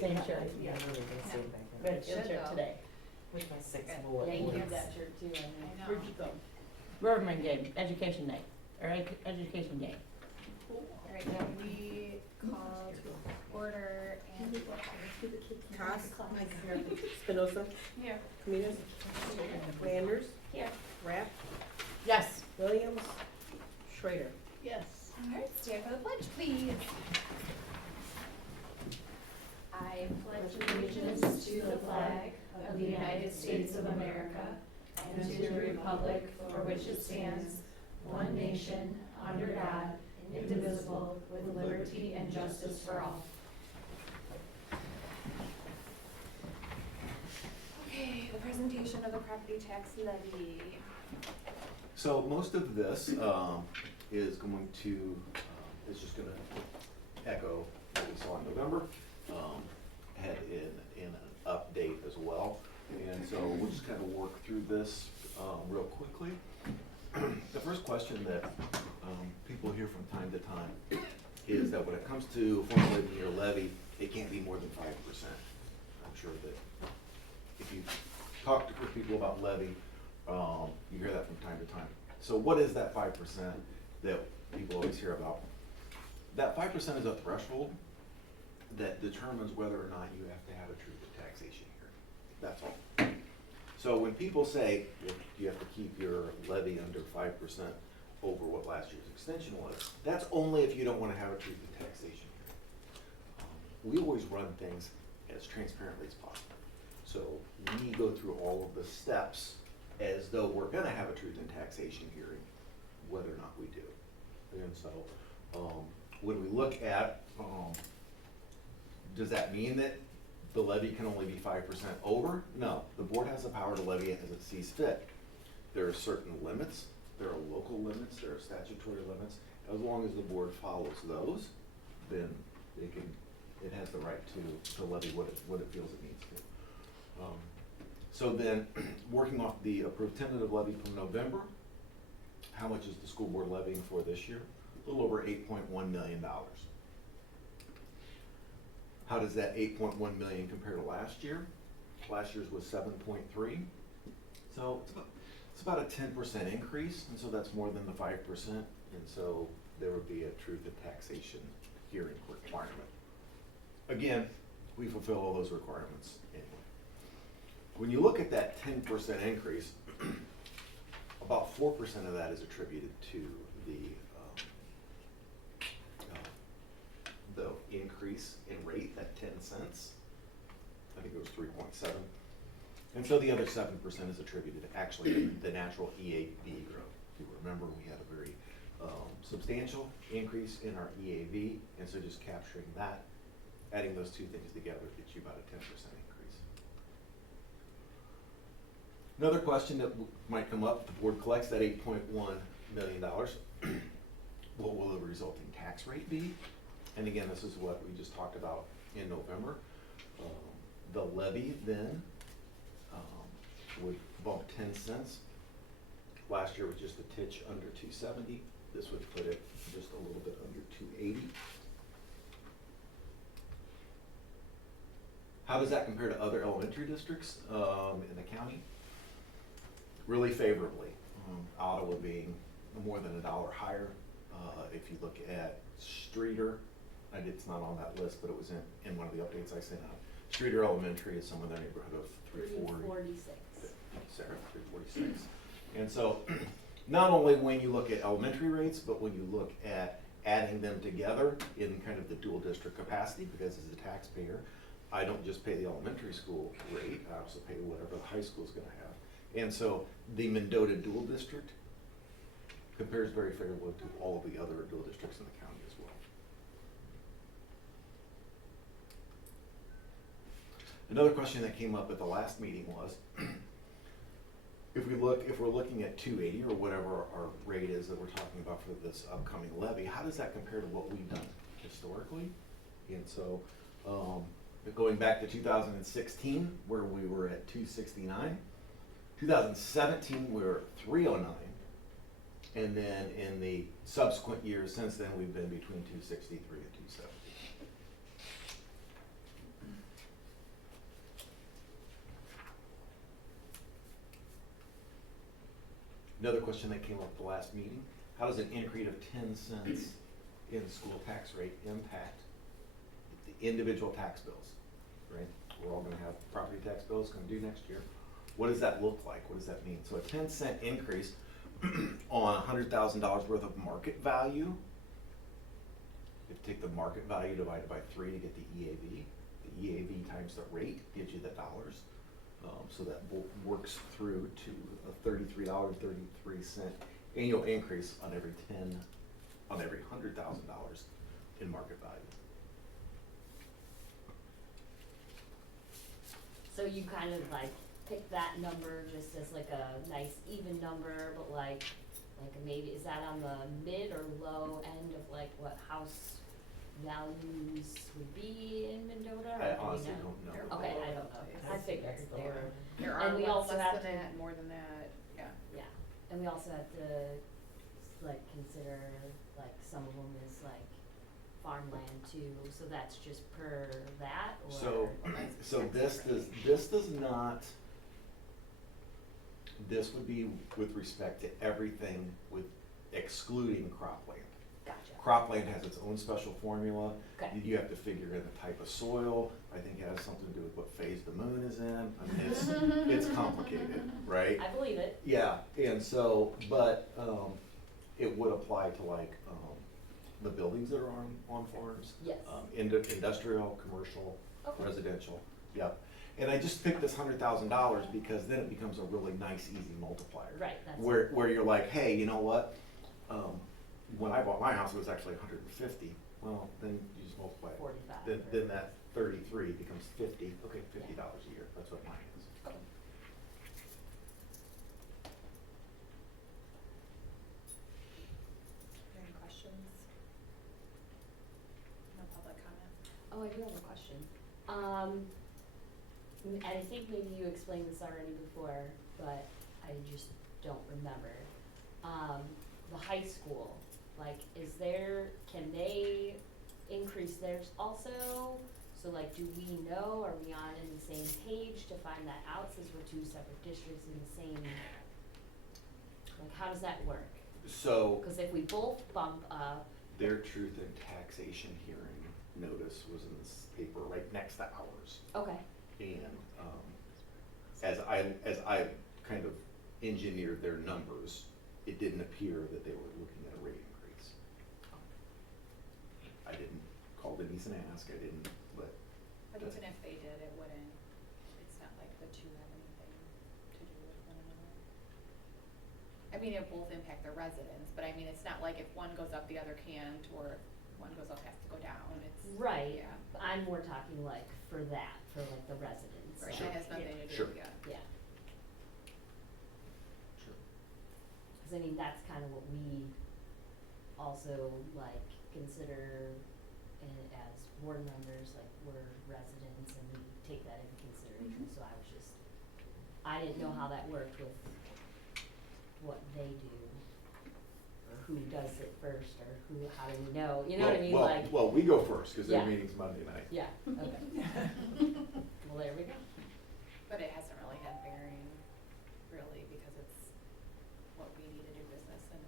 Same shirt. Yeah. Red Should shirt though. today. With my 6 Good. bullet Yeah, you points. have that shirt too, I think. I know. Where'd you go? Riverman game, education day, or education day. Alright, we called order and. Cost, Spinoza, Here. Caminas, Landers, Here. Rapp, Yes. Williams, Schrader. Yes. Alright, stand for the pledge, please. I pledge allegiance to the flag of the United States of America and to the republic for which it stands, one nation, under God, indivisible, with liberty and justice for all. Okay, the presentation of the property tax levy. So most of this is going to, is just gonna echo what we saw in November, had in an update as well. And so we'll just kind of work through this real quickly. The first question that people hear from time to time is that when it comes to formulating your levy, it can't be more than 5%. I'm sure that if you talk to people about levy, you hear that from time to time. So what is that 5% that people always hear about? That 5% is a threshold that determines whether or not you have to have a truth in taxation hearing. That's all. So when people say you have to keep your levy under 5% over what last year's extension was, that's only if you don't want to have a truth in taxation hearing. We always run things as transparently as possible. So we go through all of the steps as though we're gonna have a truth in taxation hearing, whether or not we do. And so, when we look at, does that mean that the levy can only be 5% over? No, the board has the power to levy it as it sees fit. There are certain limits, there are local limits, there are statutory limits. As long as the board follows those, then it has the right to levy what it feels it needs to. So then, working off the approved tentative levy from November, how much is the school board levying for this year? A little over $8.1 million. How does that 8.1 million compare to last year? Last year's was 7.3. So it's about a 10% increase, and so that's more than the 5%, and so there would be a truth in taxation hearing requirement. Again, we fulfill all those requirements anyway. When you look at that 10% increase, about 4% of that is attributed to the increase in rate at 10 cents. I think it was 3.7. And so the other 7% is attributed to actually the natural EAV growth. If you remember, we had a very substantial increase in our EAV, and so just capturing that, adding those two things together gets you about a 10% increase. Another question that might come up, the board collects that $8.1 million. What will the resulting tax rate be? And again, this is what we just talked about in November. The levy then would bump 10 cents. Last year was just a titch under 270. This would put it just a little bit under 280. How does that compare to other elementary districts in the county? Really favorably. Ottawa being more than $1 higher. If you look at Streeter, it's not on that list, but it was in one of the updates I sent out. Streeter Elementary is somewhere in the neighborhood of 346. Sarah, 346. And so, not only when you look at elementary rates, but when you look at adding them together in kind of the dual district capacity, because as a taxpayer, I don't just pay the elementary school rate, I also pay whatever the high school is going to have. And so, the Mendota dual district compares very favorably to all of the other dual districts in the county as well. Another question that came up at the last meeting was, if we're looking at 280 or whatever our rate is that we're talking about for this upcoming levy, how does that compare to what we've done historically? And so, going back to 2016, where we were at 269, 2017 we were at 309, and then in the subsequent years since then we've been between 263 and 270. Another question that came up at the last meeting, how does an increase of 10 cents in school tax rate impact the individual tax bills, right? We're all gonna have property tax bills come due next year. What does that look like? What does that mean? So a 10-cent increase on $100,000 worth of market value, if you take the market value divided by 3 to get the EAV times the rate gives you the dollars. So that works through to a $33.33 annual increase on every $100,000 in market value. So you kind of like pick that number just as like a nice even number, but like maybe, is that on the mid or low end of like what house values would be in Mendota? Or I do we honestly know? don't know. Okay, I don't know. I figured they were. There And are we ones also less have than to- that, more than that, yeah. Yeah, and we also have to like consider, like some of them is like farmland too, so that's just per that, or? So, so this does not, this would be with respect to everything with excluding cropland. Gotcha. Cropland has its own special formula. Okay. You have to figure in the type of soil. I think it has something to do with what phase the moon is in. I mean, it's complicated, right? I believe it. Yeah, and so, but, it would apply to like, the buildings that are on farms. Yes. Industrial, commercial, Okay. residential, yep. And I just picked this $100,000 because then it becomes a really nice, easy multiplier. Right, that's. Where you're like, hey, you know what? When I bought my house, it was actually 150. Well, then you just multiply it. 45. Then that 33 becomes 50. Okay, $50 a year. That's what mine is. Okay. Any questions? No public comment? Oh, I do have a question. And I think maybe you explained this already before, but I just don't remember. The high school, like, can they increase theirs also? So like, do we know, are we on in the same page to find that out, since we're two separate districts in the same, like, how does that work? So Cause if we both bump up, their truth and taxation hearing notice was in this paper right next to ours. okay, And as I kind of engineered their numbers, it didn't appear that they were looking at a rate increase. I didn't call Denise and ask, I didn't, but But even if they did, it wouldn't, it's not like the two have anything to do with one another. I mean, it both impact the residents, but I mean, it's not like if one goes up, the other can't, or if one goes up, has to go down, it's. right, Yeah. but I'm more talking like for that, for like the residents. Right, Sure. that has nothing to do, Sure. yeah. Yeah, sure. cause I mean, that's kind of what we also like consider as board members, like we're residents and we take that into consideration, so I didn't know how that worked with what they do, or who does it first, or how do we know, you know what I mean, like. Well, we go first, cause their Yeah. meeting's Monday night. Yeah, okay. Well, there we go. But it hasn't really had bearing, really, because it's what we need to do business and.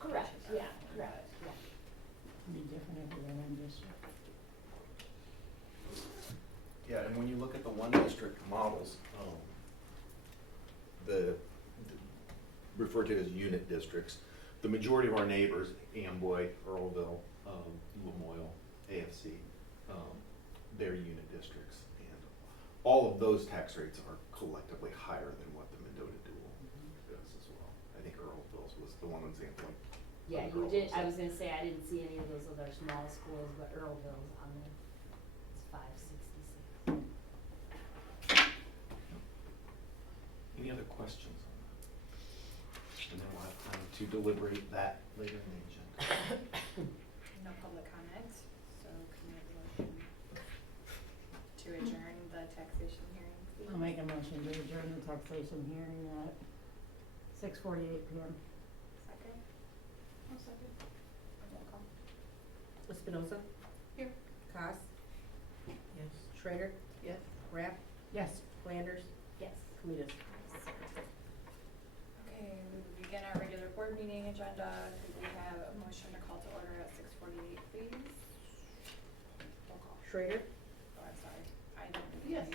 Correct, commissions are yeah, on, correct, but- yeah. Be different if we're in district. Yeah, and when you look at the one district models, referred to as unit districts, the majority of our neighbors, Amboy, Earlville, Lamoille, AFC, they're unit districts. And all of those tax rates are collectively higher than what the Mendota dual does as well. I think Earlville's was the one example. Yeah, you did, I was gonna say, I didn't see any of those other small schools, but Earlville's on there. It's 566. Any other questions on that? And then we'll have time to deliberate that later in the agenda. No public comment, so can I have a motion to adjourn the taxation hearing? please? I'll make a motion to adjourn the taxation hearing at 6:48 PM. Second? I'll second. Roll call. Espinosa, Here. Cos, Yes. Schrader, Yes. Rapp, Yes. Landers, Yes. Canitas. Okay, we will be begin our regular board meeting agenda, could we have a motion to call to order at 6:48, please? Roll call. Schrader, Oh, I'm sorry. I don't. Yes.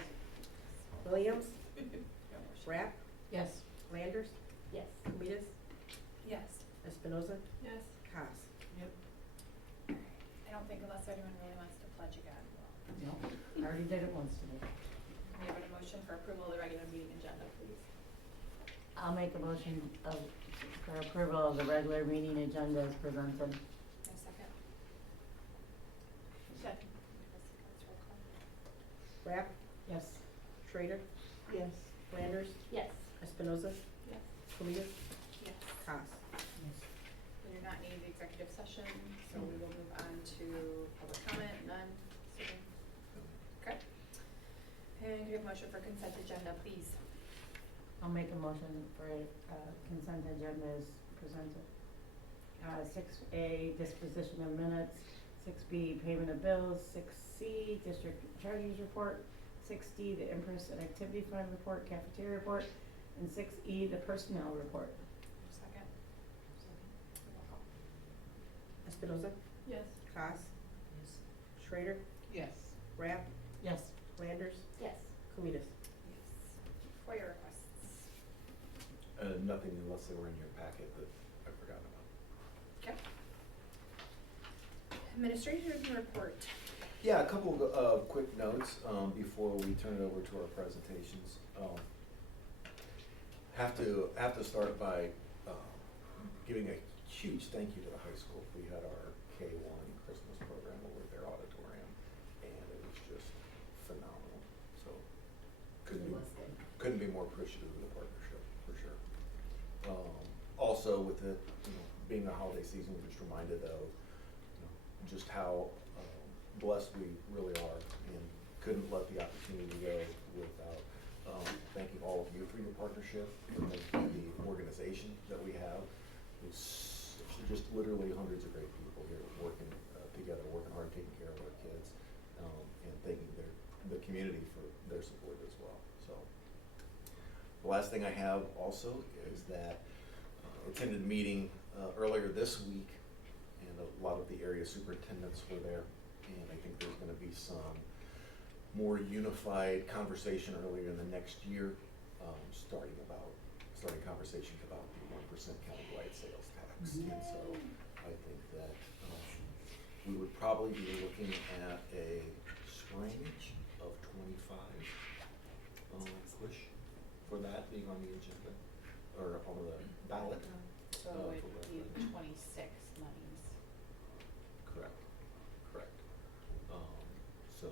Williams, No motion. Rapp, Yes. Landers, Yes. Columbus, Yes. Espinoza, Yes. Haas. Yep. I don't think unless anyone really wants to pledge again, we'll. No, I already did it once today. We have a motion for approval of the regular meeting agenda, please. I'll make a motion for approval of the regular meeting agenda as presented. A second. Second. Roll call. Rapp, Yes. Schrader, Yes. Landers, Yes. Espinoza, Yes. Columbus, Yes. Haas. We do not need the executive session, so we will move on to public comment, none, Susan? Okay. And can we have a motion for consent agenda, please? I'll make a motion for consent agenda as presented. 6A, disposition of minutes. 6B, payment of bills. 6C, district treasurer's report. 6D, the interest and activity fund report, cafeteria report. And 6E, the personnel report. Second. Roll call. Espinoza, Yes. Haas, Schrader, Yes. Rapp, Yes. Landers, Yes. Columbus. Yes. FOIA requests. Nothing unless they were in your packet that I forgot about. Okay. Administration report. Yeah, a couple of quick notes before we turn it over to our presentations. Have to start by giving a huge thank you to the high school. We had our K-1 Christmas program over at their auditorium, and it was just phenomenal. So couldn't be more appreciative of the partnership, for sure. Also, with it being the holiday season, we're just reminded of just how blessed we really are, and couldn't let the opportunity go without thanking all of you for your partnership, and the organization that we have. It's just literally hundreds of great people here working together, working hard, taking care of our kids, and thanking the community for their support as well. So the last thing I have also is that attended a meeting earlier this week, and a lot of the area superintendents were there, and I think there's gonna be some more unified conversation earlier in the next year, starting conversations about the 1% countywide sales tax. And so I think that we would probably be looking at a spring of 25 push for that being on the agenda, or on the ballot. So it for would be referendum. 26 monies. Correct. So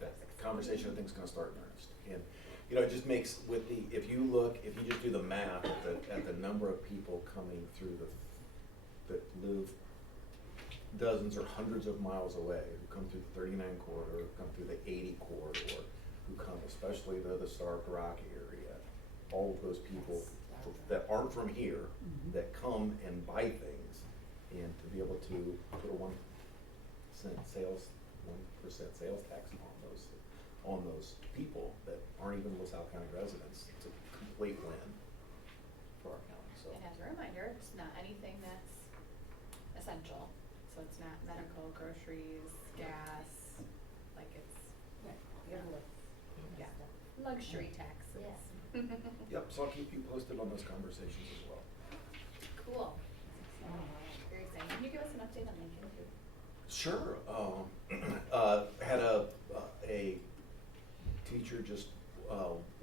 that conversation I think is gonna start in earnest. And, it just makes if you just do the math at the number of people coming through that live dozens or hundreds of miles away, who come through the 39 corridor, who come through the 80 corridor, who come especially to the Stark Rock area, all of those people that aren't from here, that come and buy things, and to be able to put a 1% sales tax on those people that aren't even LaSalle County residents, it's a complete win for our county, so. And as a reminder, it's not anything that's essential, so it's not medical, groceries, gas, like it's, yeah, luxury taxes. Yes. Yep, so I'll keep you posted on those conversations as well. Cool. Very exciting. Can you give us an update on Lincoln too? Sure. Had a teacher just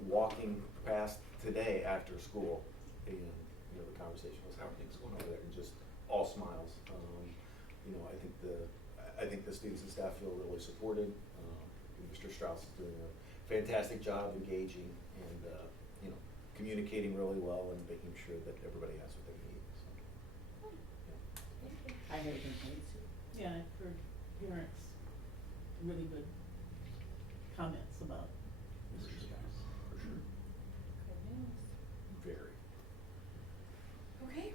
walking past today after school, and the conversation was, how are things going over there? And just all smiles. I think the students and staff feel really supported. Mr. Strauss is doing a fantastic job engaging and communicating really well and making sure that everybody has what they need. So, yeah. I heard complaints too. Yeah, I've heard parents really good comments about Mr. Strauss. For sure. Good news. Very. Okay.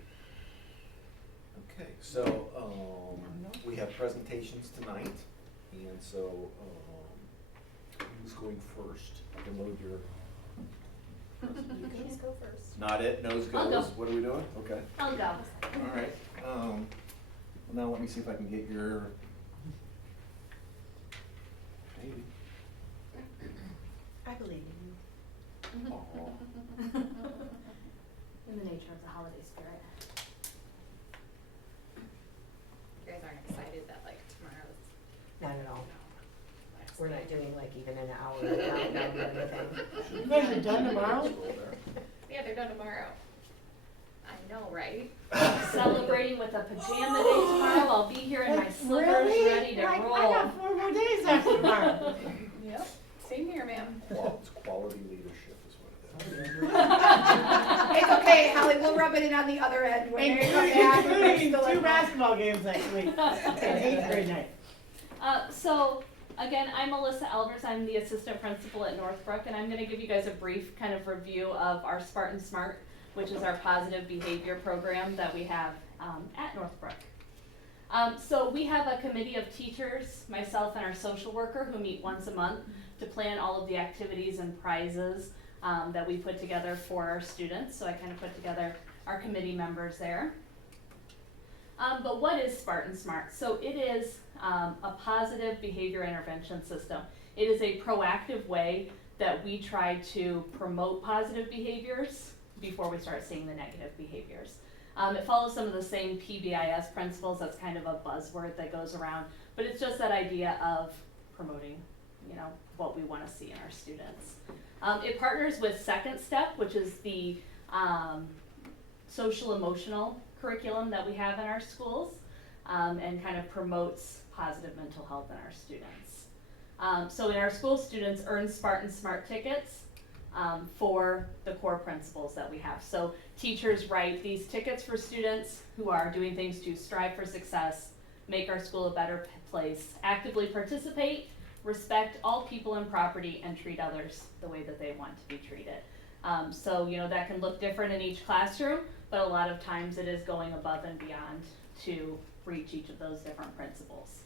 Okay, so we have presentations tonight, and so who's going first? I can load your Please go first. Not it, nose I'll go. goes. What are we doing? Okay. I'll go. All right. Well, now let me see if I can get your. Maybe. I believe in you. Aw. In the nature of the holiday spirit. You guys aren't excited that like tomorrow's. Not at all. We're not doing like even an hour countdown or anything. You guys are done tomorrow? Scroll there. Yeah, they're done tomorrow. I know, right? Celebrating with a pajama day tomorrow. I'll be here in my slippers, Really? ready to Like, roll. I got 4 more days after tomorrow. Yep. Same here, ma'am. It's quality leadership is what it is. It's okay, Holly, we'll rub it in on the other end when they come back. Including 2 basketball games next week, and 8th grade night. So again, I'm Melissa Elvers. I'm the assistant principal at Northbrook, and I'm going to give you guys a brief kind of review of our Spartan Smart, which is our positive behavior program that we have at Northbrook. So we have a committee of teachers, myself and our social worker, who meet once a month to plan all of the activities and prizes that we put together for our students. So I kind of put together our committee members there. But what is Spartan Smart? So it is a positive behavior intervention system. It is a proactive way that we try to promote positive behaviors before we start seeing the negative behaviors. It follows some of the same PBIS principles. That's kind of a buzzword that goes around, but it's just that idea of promoting, what we want to see in our students. It partners with Second Step, which is the social emotional curriculum that we have in our schools, and kind of promotes positive mental health in our students. So in our school, students earn Spartan Smart tickets for the core principles that we have. So teachers write these tickets for students who are doing things to strive for success, make our school a better place, actively participate, respect all people and property, and treat others the way that they want to be treated. So that can look different in each classroom, but a lot of times it is going above and beyond to reach each of those different principles.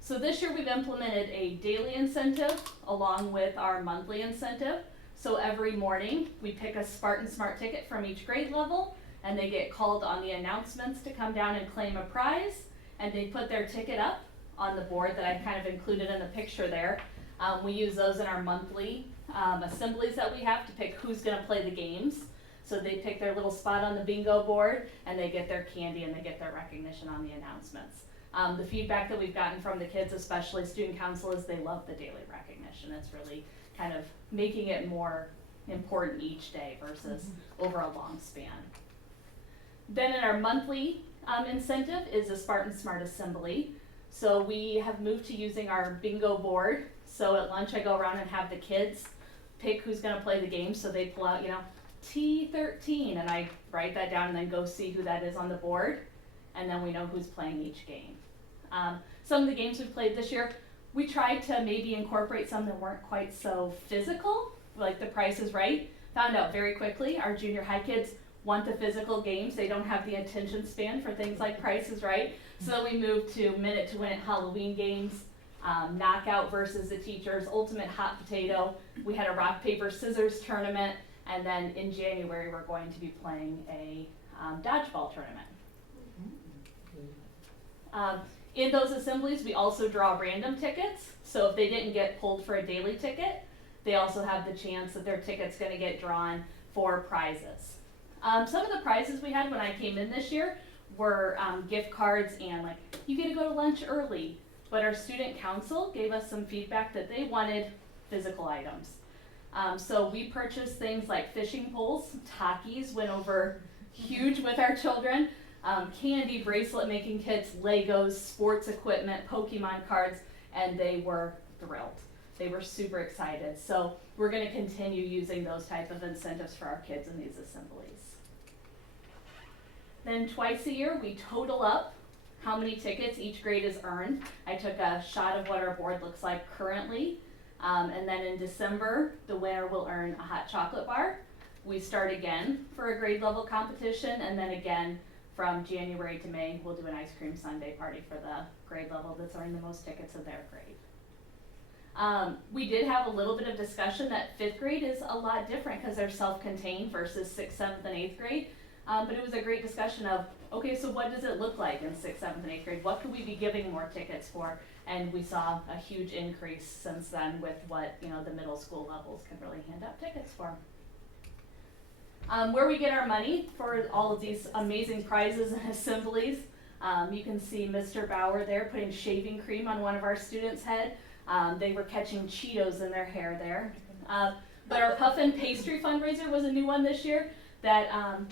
So this year we've implemented a daily incentive along with our monthly incentive. So every morning we pick a Spartan Smart ticket from each grade level, and they get called on the announcements to come down and claim a prize, and they put their ticket up on the board that I kind of included in the picture there. We use those in our monthly assemblies that we have to pick who's going to play the games. So they pick their little spot on the bingo board, and they get their candy and they get their recognition on the announcements. The feedback that we've gotten from the kids, especially student council, is they love the daily recognition. It's really kind of making it more important each day versus over a long span. Then in our monthly incentive is a Spartan Smart Assembly. So we have moved to using our bingo board. So at lunch I go around and have the kids pick who's going to play the game. So they pull out, T13, and I write that down and then go see who that is on the board. And then we know who's playing each game. Some of the games we've played this year, we tried to maybe incorporate some that weren't quite so physical, like The Price is Right. Found out very quickly our junior high kids want the physical games. They don't have the attention span for things like Price is Right. So we moved to Minute to Win It Halloween games, Knockout versus the Teachers, Ultimate Hot Potato. We had a rock, paper, scissors tournament. And then in January, we're going to be playing a dodgeball tournament. In those assemblies, we also draw random tickets. So if they didn't get pulled for a daily ticket, they also have the chance that their ticket's going to get drawn for prizes. Some of the prizes we had when I came in this year were gift cards and you get to go to lunch early. But our student council gave us some feedback that they wanted physical items. So we purchased things like fishing poles, Takis went over huge with our children, candy, bracelet making kits, Legos, sports equipment, Pokemon cards, and they were thrilled. They were super excited. So we're going to continue using those type of incentives for our kids in these assemblies. Then twice a year we total up how many tickets each grade has earned. I took a shot of what our board looks like currently. And then in December, the winner will earn a hot chocolate bar. We start again for a grade level competition, and then again from January to May, we'll do an ice cream sundae party for the grade level that's earned the most tickets of their grade. We did have a little bit of discussion that 5th grade is a lot different because they're self-contained versus 6th, 7th, and 8th grade. But it was a great discussion of, okay, so what does it look like in 6th, 7th, and 8th grade? What could we be giving more tickets for? And we saw a huge increase since then with what, the middle school levels can really hand out tickets for. Where we get our money for all of these amazing prizes and assemblies, you can see Mr. Bauer there putting shaving cream on one of our students' head. They were catching Cheetos in their hair there. But our puffin pastry fundraiser was a new one this year. That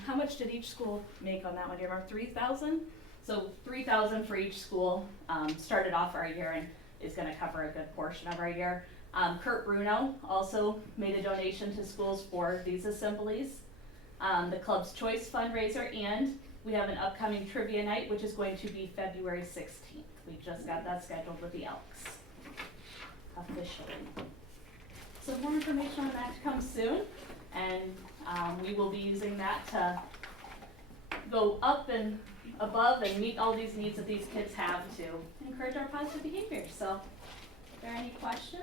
how much did each school make on that one? Do you remember? 3,000. So 3,000 for each school. Started off our year and is going to cover a good portion of our year. Kurt Bruno also made a donation to schools for these assemblies. The Club's Choice fundraiser, and we have an upcoming trivia night, which is going to be February 16th. We just got that scheduled with the Elks officially. So more information on that to come soon, and we will be using that to go up and above and meet all these needs that these kids have to encourage our positive behavior. So, are there any questions?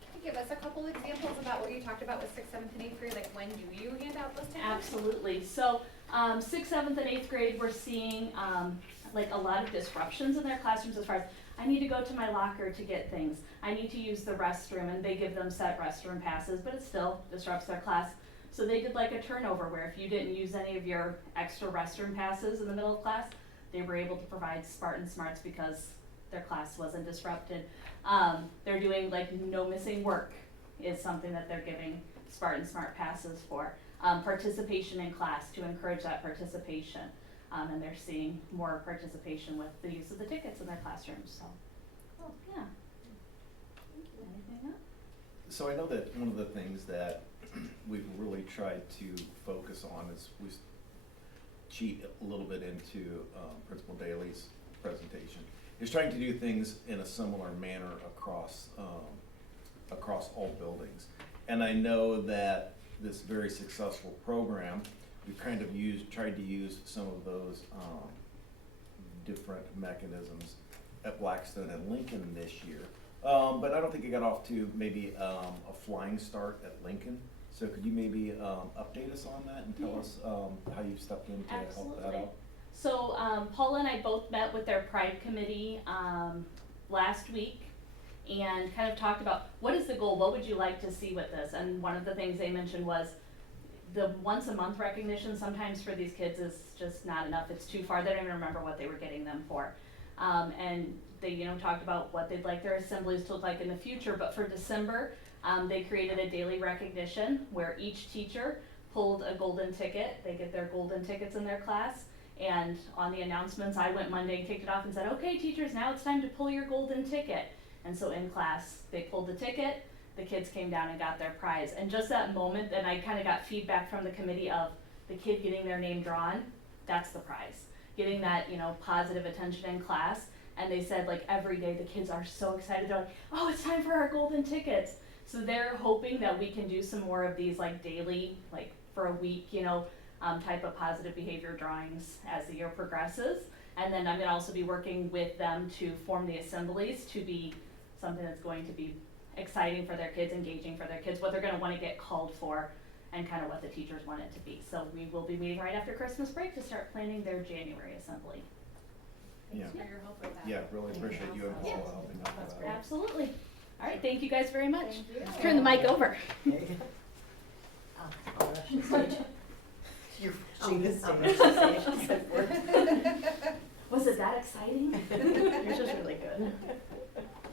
Can you give us a couple examples about what you talked about with 6th, 7th, and 8th grade? Like, when do you hand out those tickets? Absolutely. So 6th, 7th, and 8th grade, we're seeing like a lot of disruptions in their classrooms as far as, I need to go to my locker to get things. I need to use the restroom, and they give them set restroom passes, but it still disrupts their class. So they did like a turnover where if you didn't use any of your extra restroom passes in the middle of class, they were able to provide Spartan Smarts because their class wasn't disrupted. They're doing like no missing work is something that they're giving Spartan Smart passes for. Participation in class to encourage that participation. And they're seeing more participation with the use of the tickets in their classrooms. So, cool. Yeah. Anything else? So I know that one of the things that we've really tried to focus on is we cheat a little bit into Principal Daly's presentation, is trying to do things in a similar manner across all buildings. And I know that this very successful program, we've kind of tried to use some of those different mechanisms at Blackstone and Lincoln this year. But I don't think it got off to maybe a flying start at Lincoln. So could you maybe update us on that and tell us how you've stepped in to help that out? So Paula and I both met with their Pride Committee last week and kind of talked about what is the goal, what would you like to see with this? And one of the things they mentioned was the once a month recognition sometimes for these kids is just not enough. It's too far. They don't even remember what they were getting them for. And they talked about what they'd like their assemblies to look like in the future. But for December, they created a daily recognition where each teacher pulled a golden ticket. They get their golden tickets in their class. And on the announcements, I went Monday and kicked it off and said, okay, teachers, now it's time to pull your golden ticket. And so in class, they pulled the ticket. The kids came down and got their prize. And just that moment, then I kind of got feedback from the committee of the kid getting their name drawn, that's the prize. Getting that, positive attention in class. And they said, like, every day the kids are so excited. They're like, oh, it's time for our golden tickets. So they're hoping that we can do some more of these, like, daily, like, for a week, type of positive behavior drawings as the year progresses. And then I'm going to also be working with them to form the assemblies to be something that's going to be exciting for their kids, engaging for their kids, what they're going to want to get called for, and kind of what the teachers want it to be. So we will be meeting right after Christmas break to start planning their January assembly. Yeah. Thanks for your help with that. Yeah, really appreciate you and Paula helping out with that. Absolutely. All right, thank you guys very much. Thank you. Turn the mic over. I'll rush the stage. You're rushing the stage. Was it that exciting? Yours was really good.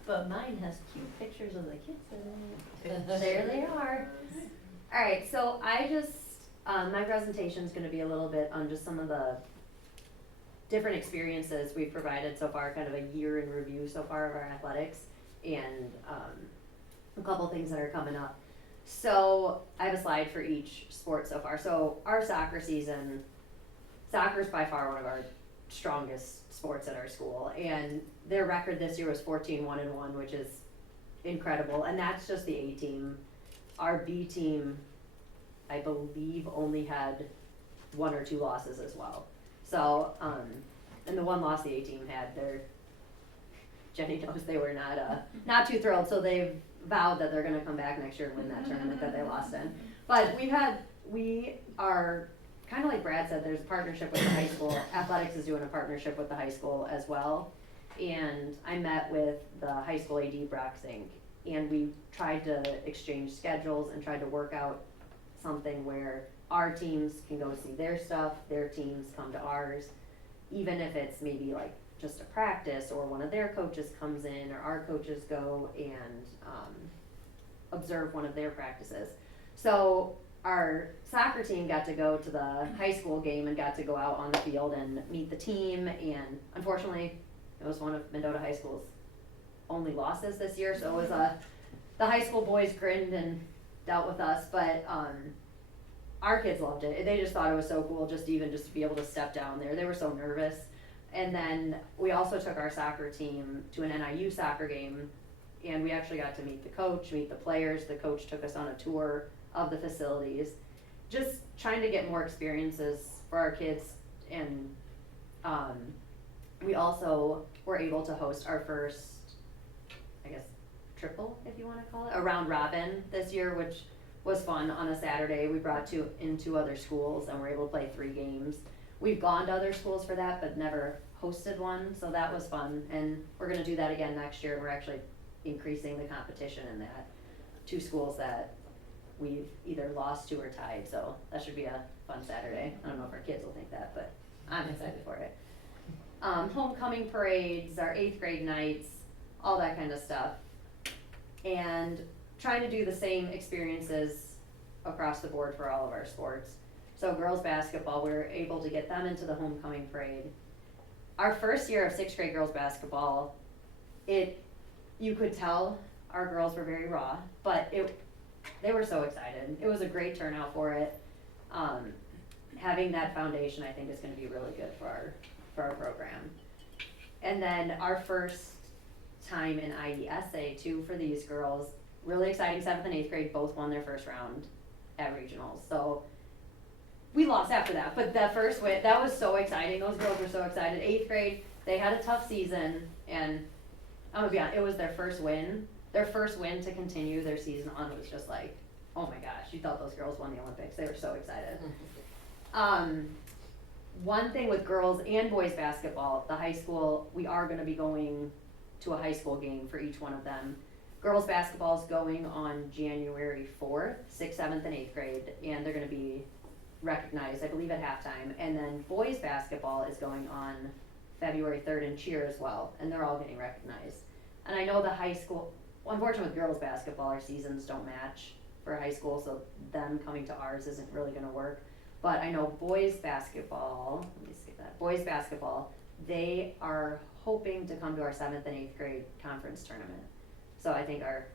But mine has cute pictures of the kids in it. There they are. All right, so I just, my presentation is going to be a little bit on just some of the different experiences we've provided so far, kind of a year in review so far of our athletics, and a couple things that are coming up. So I have a slide for each sport so far. So our soccer season, soccer is by far one of our strongest sports at our school, and their record this year was 14-1-1, which is incredible, and that's just the A team. Our B team, I believe, only had 1 or 2 losses as well. So, and the one loss the A team had, Jenny knows they were not too thrilled, so they've vowed that they're gonna come back next year and win that tournament that they lost in. But we are, kinda like Brad said, there's a partnership with the high school, athletics is doing a partnership with the high school as well. And I met with the high school AD, Brock Zink, and we tried to exchange schedules and tried to work out something where our teams can go see their stuff, their teams come to ours, even if it's maybe like just a practice or one of their coaches comes in or our coaches go and observe one of their practices. So our soccer team got to go to the high school game and got to go out on the field and meet the team, and unfortunately it was one of Mendota High School's only losses this year, so it was the high school boys grinned and dealt with us, but our kids loved it. They just thought it was so cool just to be able to step down there. They were so nervous. And then we also took our soccer team to an NIU soccer game, and we actually got to meet the coach, meet the players. The coach took us on a tour of the facilities, just trying to get more experiences for our kids. And we also were able to host our first, I guess, triple, if you wanna call it, a round robin this year, which was fun. On a Saturday, we brought two other schools and were able to play 3 games. We've gone to other schools for that, but never hosted one, so that was fun. And we're gonna do that again next year, and we're actually increasing the competition in that. 2 schools that we've either lost to or tied, so that should be a fun Saturday. I don't know if our kids will think that, but I'm excited for it. Homecoming parades, our 8th grade nights, all that kind of stuff. And trying to do the same experiences across the board for all of our sports. So girls basketball, we were able to get them into the homecoming parade. Our first year of 6th grade girls basketball, you could tell our girls were very raw, but they were so excited. It was a great turnout for it. Having that foundation, I think, is gonna be really good for our program. And then our first time in IDSA too for these girls, really exciting. 7th and 8th grade both won their first round at regionals. So we lost after that, but that first win, that was so exciting. Those girls were so excited. 8th grade, they had a tough season, and I'm gonna be honest, it was their first win. Their first win to continue their season on was just like, oh my gosh, you thought those girls won the Olympics. They were so excited. One thing with girls and boys basketball, the high school, we are gonna be going to a high school game for each one of them. Girls basketball is going on January 4th, 6th, 7th, and 8th grade, and they're gonna be recognized, I believe, at halftime. And then boys basketball is going on February 3rd in cheer as well, and they're all getting recognized. And I know the high school, unfortunately with girls basketball, our seasons don't match for high school, so them coming to ours isn't really gonna work. But I know boys basketball, let me skip that, boys basketball, they are hoping to come to our 7th and 8th grade conference tournament. So I think our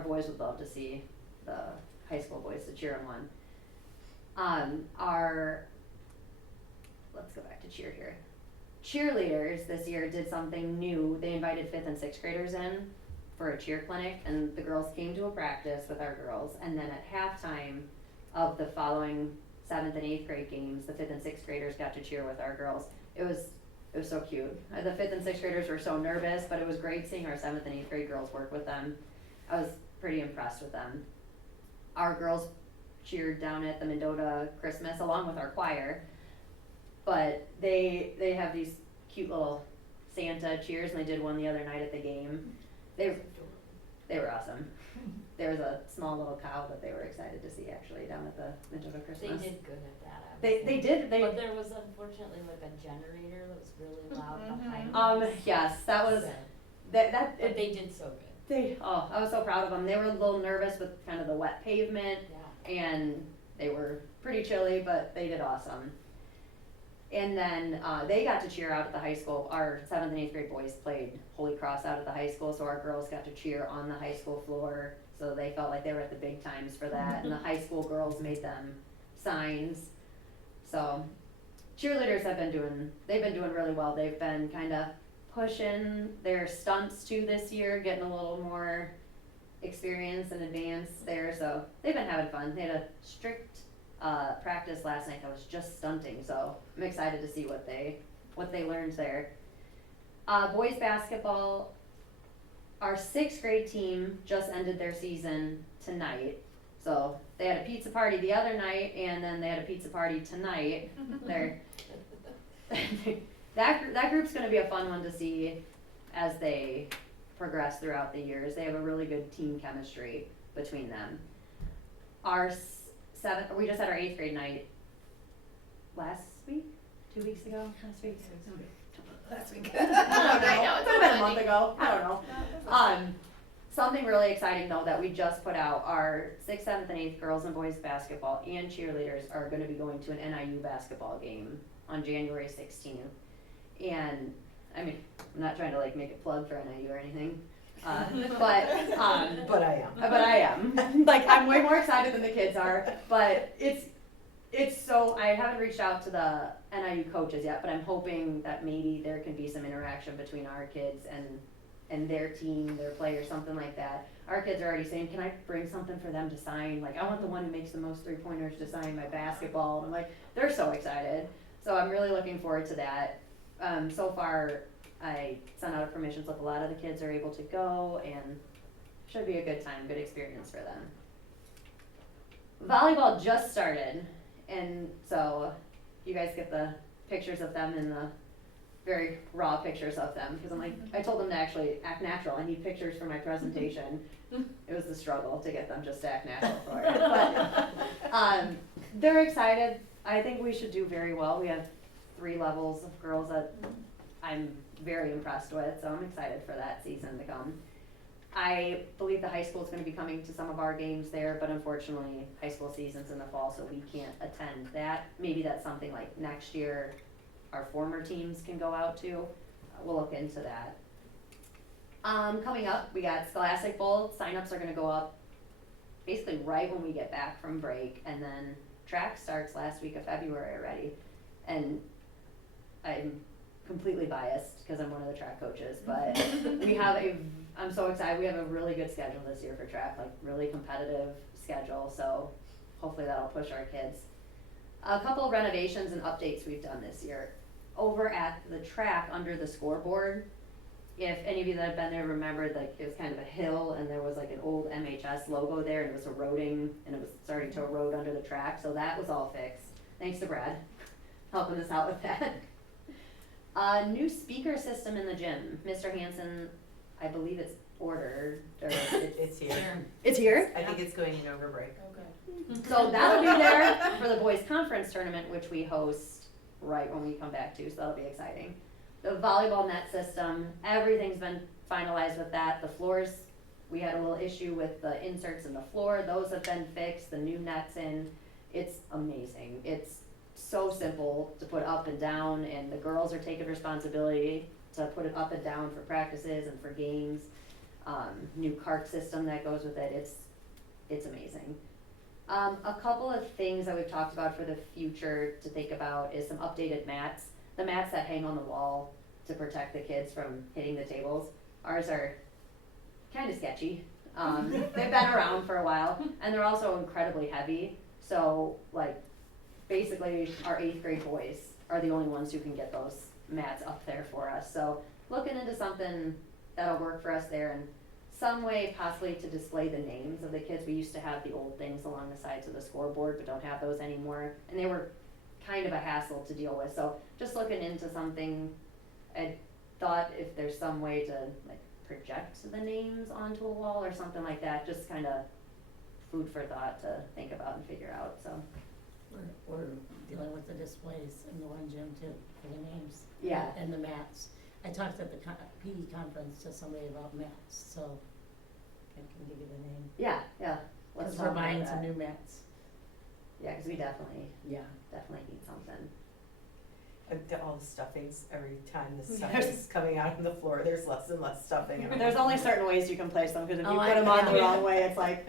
boys would love to see the high school boys to cheer them on. Let's go back to cheer here. Cheerleaders this year did something new. They invited 5th and 6th graders in for a cheer clinic, and the girls came to a practice with our girls, and then at halftime of the following 7th and 8th grade games, the 5th and 6th graders got to cheer with our girls. It was so cute. The 5th and 6th graders were so nervous, but it was great seeing our 7th and 8th grade girls work with them. I was pretty impressed with them. Our girls cheered down at the Mendota Christmas along with our choir, but they have these cute little Santa cheers, and they did one the other night at the game. They were awesome. There was a small little cow that they were excited to see actually down at the Mendota Christmas. They did good at that, I would They say. did. But there was unfortunately like a generator that was really loud behind us. Yes, that was So- that. But they did so good. I was so proud of them. They were a little nervous with kind of the wet pavement, Yeah. and they were pretty chilly, but they did awesome. And then they got to cheer out at the high school. Our 7th and 8th grade boys played Holy Cross out at the high school, so our girls got to cheer on the high school floor. So they felt like they were at the big times for that. And the high school girls made them signs. So cheerleaders they've been doing really well. They've been kind of pushing their stunts too this year, getting a little more experience and advance there. So they've been having fun. They had a strict practice last night that was just stunting, so I'm excited to see what they learned there. Boys basketball, Our sixth grade team just ended their season tonight. So they had a pizza party the other night and then they had a pizza party tonight. They're that group's gonna be a fun one to see as they progress throughout the years. They have a really good team chemistry between them. Our we just had our eighth grade night last week, 2 weeks ago, last week. Last week. I don't know. I know, It it's could have been a so month funny. ago. I don't know. Something really exciting though that we just put out, our 6th, 7th, and 8th girls and boys basketball and cheerleaders are gonna be going to an NIU basketball game on January 16th. And, I mean, I'm not trying to like make a plug for NIU or anything, But I am. Like, I'm way more excited than the kids are, but it's so, I haven't reached out to the NIU coaches yet, but I'm hoping that maybe there can be some interaction between our kids and their team, their players, something like that. Our kids are already saying, can I bring something for them to sign? Like, I want the one who makes the most 3-pointers to sign my basketball. And I'm like, they're so excited. So I'm really looking forward to that. So far, I sent out a permission slip. A lot of the kids are able to go and should be a good time, good experience for them. Volleyball just started, and so you guys get the pictures of them and the very raw pictures of them, because I'm like, I told them to actually act natural. I need pictures for my presentation. It was the struggle to get them just to act natural for it. But they're excited. I think we should do very well. We have 3 levels of girls that I'm very impressed with, so I'm excited for that season to come. I believe the high school is going to be coming to some of our games there, but unfortunately, high school season's in the fall, so we can't attend that. Maybe that's something like next year our former teams can go out to. We'll look into that. Coming up, we got Scholastic Bowl. Sign-ups are going to go up basically right when we get back from break, and then track starts last week of February already. And I'm completely biased because I'm one of the track coaches, but I'm so excited. We have a really good schedule this year for track, like really competitive schedule, so hopefully that'll push our kids. A couple renovations and updates we've done this year. Over at the track under the scoreboard, if any of you that have been there remember, like it was kind of a hill and there was like an old MHS logo there and it was eroding and it was starting to erode under the track, so that was all fixed. Thanks to Brad helping us out with that. A new speaker system in the gym. Mr. Hansen, I believe it's ordered, or It's here. it's here? I think it's going in over break. So that'll be there for the boys conference tournament, which we host right when we come back to, so that'll be exciting. The volleyball net system, everything's been finalized with that. The floors, we had a little issue with the inserts in the floor. Those have been fixed, the new net's in. It's amazing. It's so simple to put up and down, and the girls are taking responsibility to put it up and down for practices and for games. New cart system that goes with it. It's amazing. A couple of things that we've talked about for the future to think about is some updated mats. The mats that hang on the wall to protect the kids from hitting the tables. Ours are kind of sketchy. They've been around for a while, and they're also incredibly heavy. So, like, basically our 8th grade boys are the only ones who can get those mats up there for us. So, looking into something that'll work for us there, and some way possibly to display the names of the kids. We used to have the old things along the sides of the scoreboard, but don't have those anymore, and they were kind of a hassle to deal with. So just looking into something, I thought if there's some way to like project the names onto a wall or something like that, just kind of food for thought to think about and figure out. So We're dealing with the displays in the one gym too, for the names. Yeah. And the mats. I talked at the PE conference to somebody about mats, so I can give you the name. yeah, let's Because talk we're about buying that. some new mats. Yeah, because we definitely Yeah. need something. All the stuffings, every time the stuff is coming out on the floor, there's less and less stuffing. There's only certain ways you can place them, because if you Oh, put them on the yeah. wrong way, it's like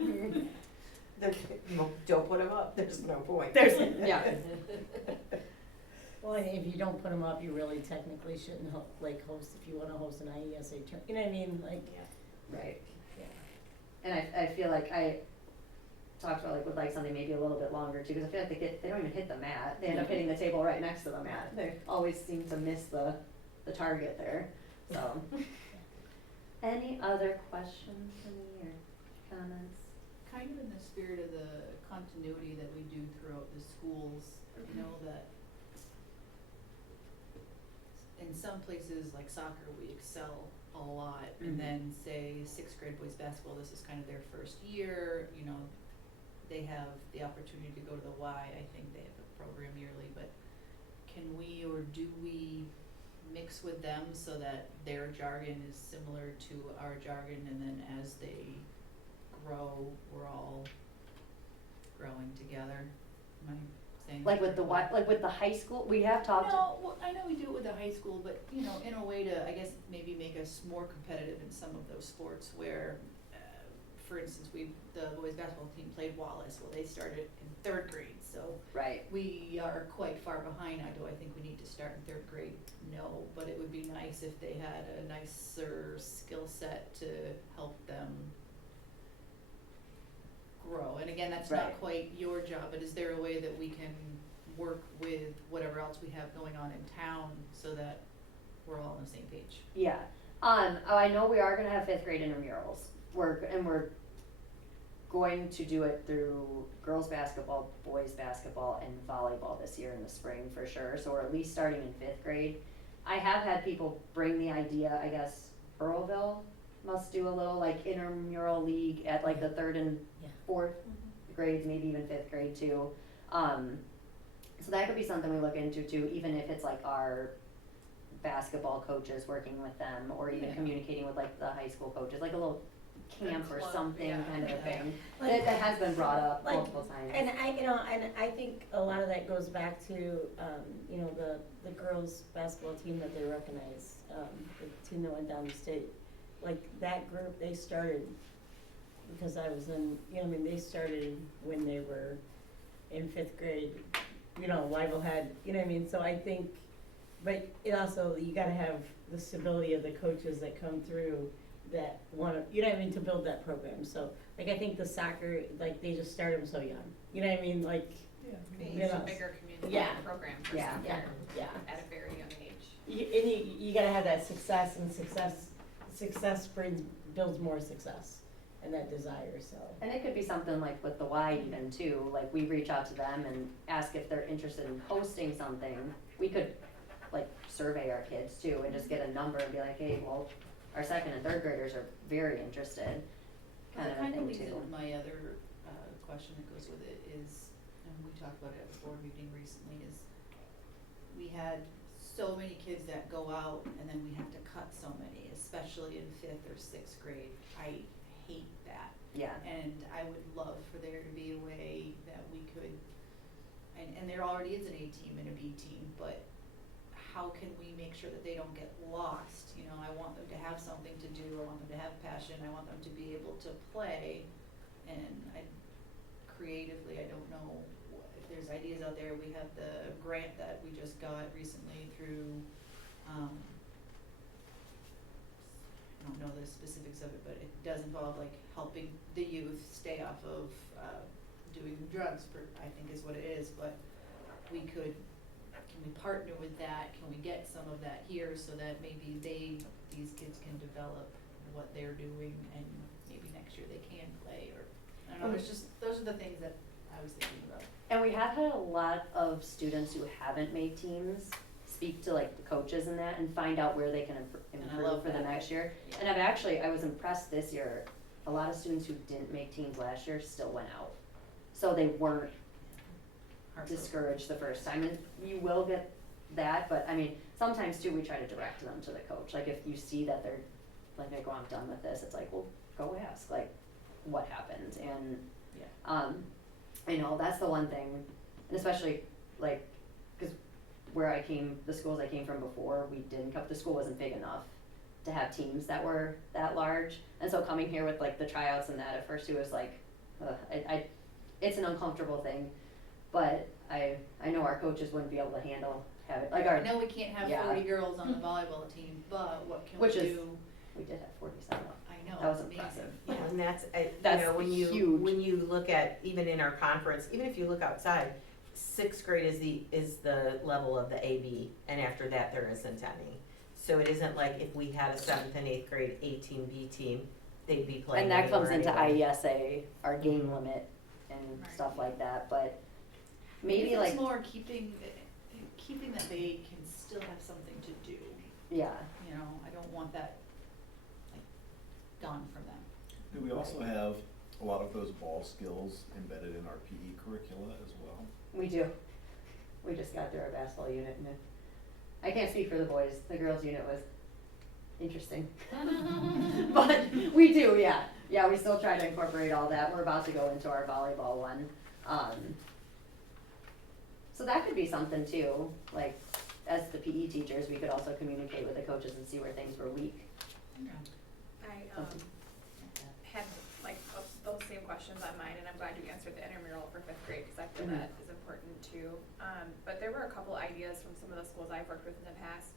Don't put them up, there's no point. yeah. Well, and if you don't put them up, you really technically shouldn't host, if you wanna host an IESA tournament, you know what I mean, like. Right. Yeah. And I feel like I talked about like would like something maybe a little bit longer too, because I feel like they don't even hit the mat. They end up hitting the table right next to the mat. They always seem to miss the target there. So Any other questions for me or comments? Kind of in the spirit of the continuity that we do throughout the schools, you know, that in some places like soccer, we excel a lot, and then say sixth grade boys basketball, this is kind of their first year, you know, they have the opportunity to go to the Y, I think they have a program yearly, but can we or do we mix with them so that their jargon is similar to our jargon, and then as they grow, we're all growing together? Am I saying Like that with the correctly? like with the high school, we have talked. No, well, I know we do it with the high school, but, you know, in a way to, I guess, maybe make us more competitive in some of those sports where, for instance, the boys basketball team played Wallace, well, they started in third grade, so Right. we are quite far behind. Do I think we need to start in third grade? No, but it would be nice if they had a nicer skill set to help them grow. And again, that's Right. not quite your job, but is there a way that we can work with whatever else we have going on in town so that we're all on the same page? Yeah. Oh, I know we are gonna have fifth grade intramurals. We're going to do it through girls basketball, boys basketball, and volleyball this year in the spring for sure. So we're at least starting in fifth grade. I have had people bring the idea, I guess, Earlville must do a little like intramural league at like the third and fourth grades, maybe even fifth grade too. So that could be something we look into too, even if it's like our basketball coaches working with them, or even Yeah. communicating with like the high school coaches, like a little camp or club, something yeah. kind of a thing. Like- That has been brought up Like, multiple times. And I think a lot of that goes back to, you know, the girls' basketball team that they recognize, the team that went down to state. Like, that group, they started, because I was in, you know, I mean, they started when they were in fifth grade, you know, Weibel had, you know what I mean, so I think, but it also, you gotta have the stability of the coaches that come through that wanna, you know what I mean, to build that program, so, like, I think the soccer, like, they just started them so young, you know what I mean, like, They you use know. a bigger community Yeah. program for Yeah. soccer Yeah, yeah. at a very young age. You gotta have that success, and success builds more success, and that desire, so. And it could be something like with the Y even too, like we reach out to them and ask if they're interested in hosting something. We could like survey our kids too and just get a number and be like, hey, well, our second and third graders are very interested, kind of a Kind of thing leads too. into my other question that goes with it is, and we talked about it at the board meeting recently, is we had so many kids that go out and then we have to cut so many, especially in fifth or sixth grade. I hate that. Yeah, And I would love for there to be a way that we could, and there already is an A team and a B team, but how can we make sure that they don't get lost? You know, I want them to have something to do, I want them to have passion, I want them to be able to play, and creatively, I don't know if there's ideas out there. We have the grant that we just got recently through, I don't know the specifics of it, but it does involve like helping the youth stay off of doing drugs, I think is what it is, but can we partner with that? Can we get some of that here so that maybe these kids can develop what they're doing, and maybe next year they can play, or, I don't know, it's just, those are the things that I was thinking about. and we have had a lot of students who haven't made teams speak to like the coaches and that and find out where they can And I improve love for the that. next year. Yeah. And I was impressed this year, a lot of students who didn't make teams last year still went out. So they weren't Heartbroken. discouraged the first time, and you will get that, but I mean, sometimes too, we try to direct them to the coach, like if you see that they're, like, they go, I'm done with this, it's like, well, go ask, like, what happened, and, Yeah. you know, that's the one thing, and especially, like, cause the schools I came from before, the school wasn't big enough to have teams that were that large, and so coming here with like the tryouts and that, at first it was like, it's an uncomfortable thing, but I know our coaches wouldn't be able to have it, like I know we can't have Yeah. 40 girls on the volleyball team, but what can we Which is- do? we did have 47. I know, that was it's amazing. impressive. Yeah. And that's, you That's know, huge. when you look at, even in our conference, even if you look outside, sixth grade is the level of the AB, and after that there isn't any. So it isn't like if we had a 7th and 8th grade A team, B team, they'd be playing And that comes into anywhere. IESA, our game limit and Right. stuff like that, but maybe If like, it's more keeping that they can still have something to do, yeah, you know, I don't want that, like, gone from them. Do we also have a lot of those ball skills embedded in our PE curricula as well? we do. We just got through our basketball unit and I can't speak for the boys, the girls unit was interesting. But we do, yeah, yeah, we still try to incorporate all that, we're about to go into our volleyball one. So that could be something too, like, as the PE teachers, we could also communicate with the coaches and see where things were weak. I, Something. had like those same questions on mine, and I'm glad you answered the intramural for 5th grade, cause I feel Mhm. that is important too. But there were a couple ideas from some of the schools I've worked with in the past.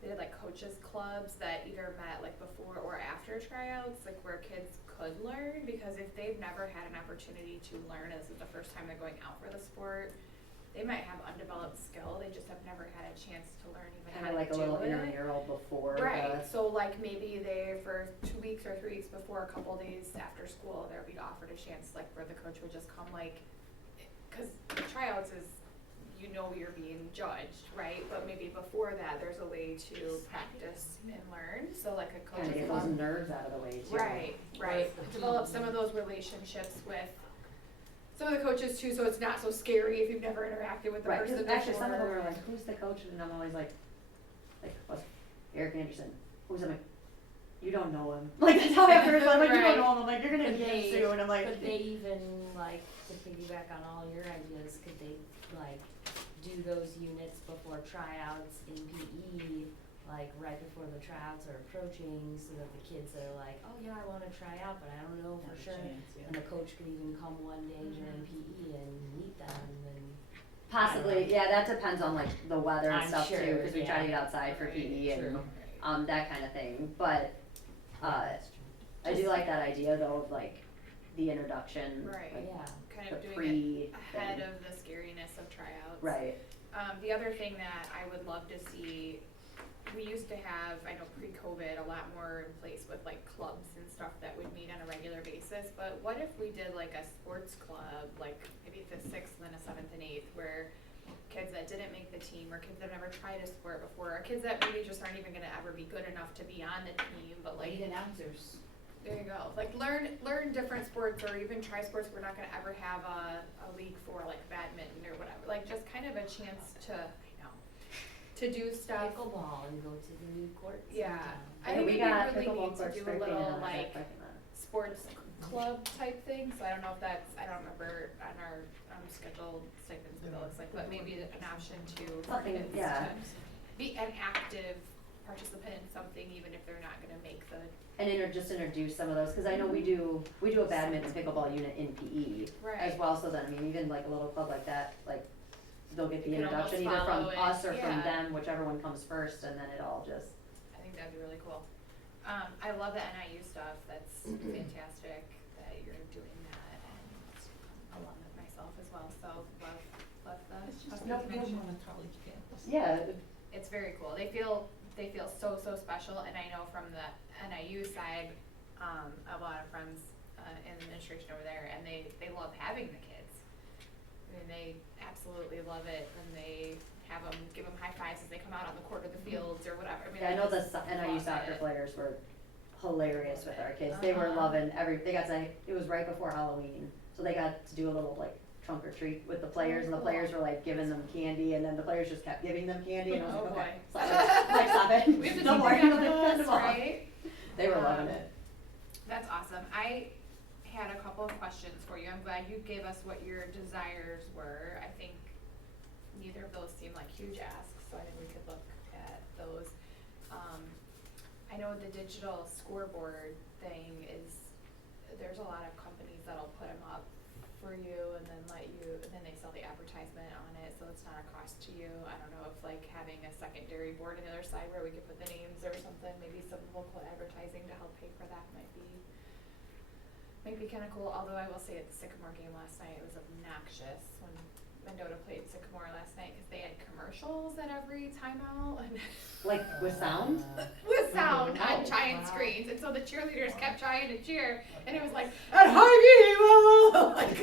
They did like coaches clubs that either met like before or after tryouts, like where kids could learn, because if they've never had an opportunity to learn, this is the first time they're going out for the sport, they might have undeveloped skill, they just have never had a chance to learn even how Kinda to like a do little it. intramural before the. Right, so like maybe they, for 2 weeks or 3 weeks before, a couple days after school, there would be offered a chance, like where the coach would just come like, cause the tryouts is, you know you're being judged, right? But maybe before that, there's a way to practice and learn, so like a Kinda coach's get club. those nerves out of the way too. Right, right, develop some of those relationships with some of the coaches too, so it's not so scary if you've never interacted with the Right, person 'cause before. actually some of them are like, who's the coach? And I'm always like, what's Eric Anderson? Who's him? You don't know him. Like that's how I first I'm like, you Right. don't know him. I'm like, you're gonna Could meet him they- soon. I'm like, Could they even, like, to piggyback on all your ideas, could they, like, do those units before tryouts in PE, like, right before the tryouts are approaching, so that the kids are like, oh yeah, I wanna try out, but I don't know for Have a sure. chance, yeah. And the coach could even come one day during PE and meet them and. possibly, yeah, that depends on like the weather and I'm stuff too, sure, because we try to yeah. get outside for Right, PE and true. that kind of thing. But That's true. I do like that idea though of like the introduction, Right. like Yeah. Kind the of doing pre it ahead thing. of the scariness of tryouts. Right. The other thing that I would love to see, we used to have, I know pre-COVID, a lot more in place with like clubs and stuff that would meet on a regular basis, but what if we did like a sports club, like maybe 5th, 6th, and then a 7th and 8th, where kids that didn't make the team, or kids that have never tried a sport before, or kids that maybe just aren't even gonna ever be good enough to be on the team, but like, announcers. there you go, like learn different sports, or even try sports we're not gonna ever have a league for, like badminton or whatever, like just kind of a chance to, to do stuff. Pickleball and go to the new courts. in Yeah. town. I Yeah, think we we got really pickleball need to courts do a for little, Canada, I like, got that. sports club type thing, so I don't know if that's, I don't remember on our scheduled stipends what that looks like, but maybe an option to for Something, kids yeah. to be an active participant in something, even if they're not gonna make the, And just introduce some of those, cause I know we do a badminton pickleball unit in PE as Right. well, so then, I mean, even like a little club like that, like, they'll get the You can almost introduction either from follow it, us or from yeah. them, whichever one comes first, and then it all just, I think that'd be really cool. I love the NIU stuff, that's fantastic that you're doing that, and I love it myself as well, so love the. It's just the no connection. on a college campus. yeah, It's very cool. They feel so special, and I know from the NIU side, a lot of friends in administration over there, and they love having the kids. I mean, they absolutely love it, and they have them, give them high fives as they come out on the court of the fields or whatever. I mean, yeah, I they know the just NIU love soccer it. players were hilarious with our kids, they were Uh-huh. loving they got to, it was right before Halloween, so they got to do a little like trunk or treat with the players, and the cool. players were like giving them candy, and then the players just kept giving them candy, and I was Oh, like, boy. okay, stop it, like, stop it, We have to no take more, that out of Send us, them off. right? They were loving it. That's awesome. I had a couple of questions for you. I'm glad you gave us what your desires were. I think neither of those seem like huge asks, so I think we could look at those. I know the digital scoreboard thing is, there's a lot of companies that'll put them up for you and then and then they sell the advertisement on it, so it's not a cost to you. I don't know if like having a secondary board on the other side where we could put the names or something, maybe some local advertising to help pay for that might be kinda cool, although I will say at the Sycamore game last night, it was obnoxious when Mendota played Sycamore last night because they had commercials at every timeout and Like with sound? with sound Oh, on giant wow. screens, and so the cheerleaders kept trying to cheer, and it was like, At Hy-Vee, like,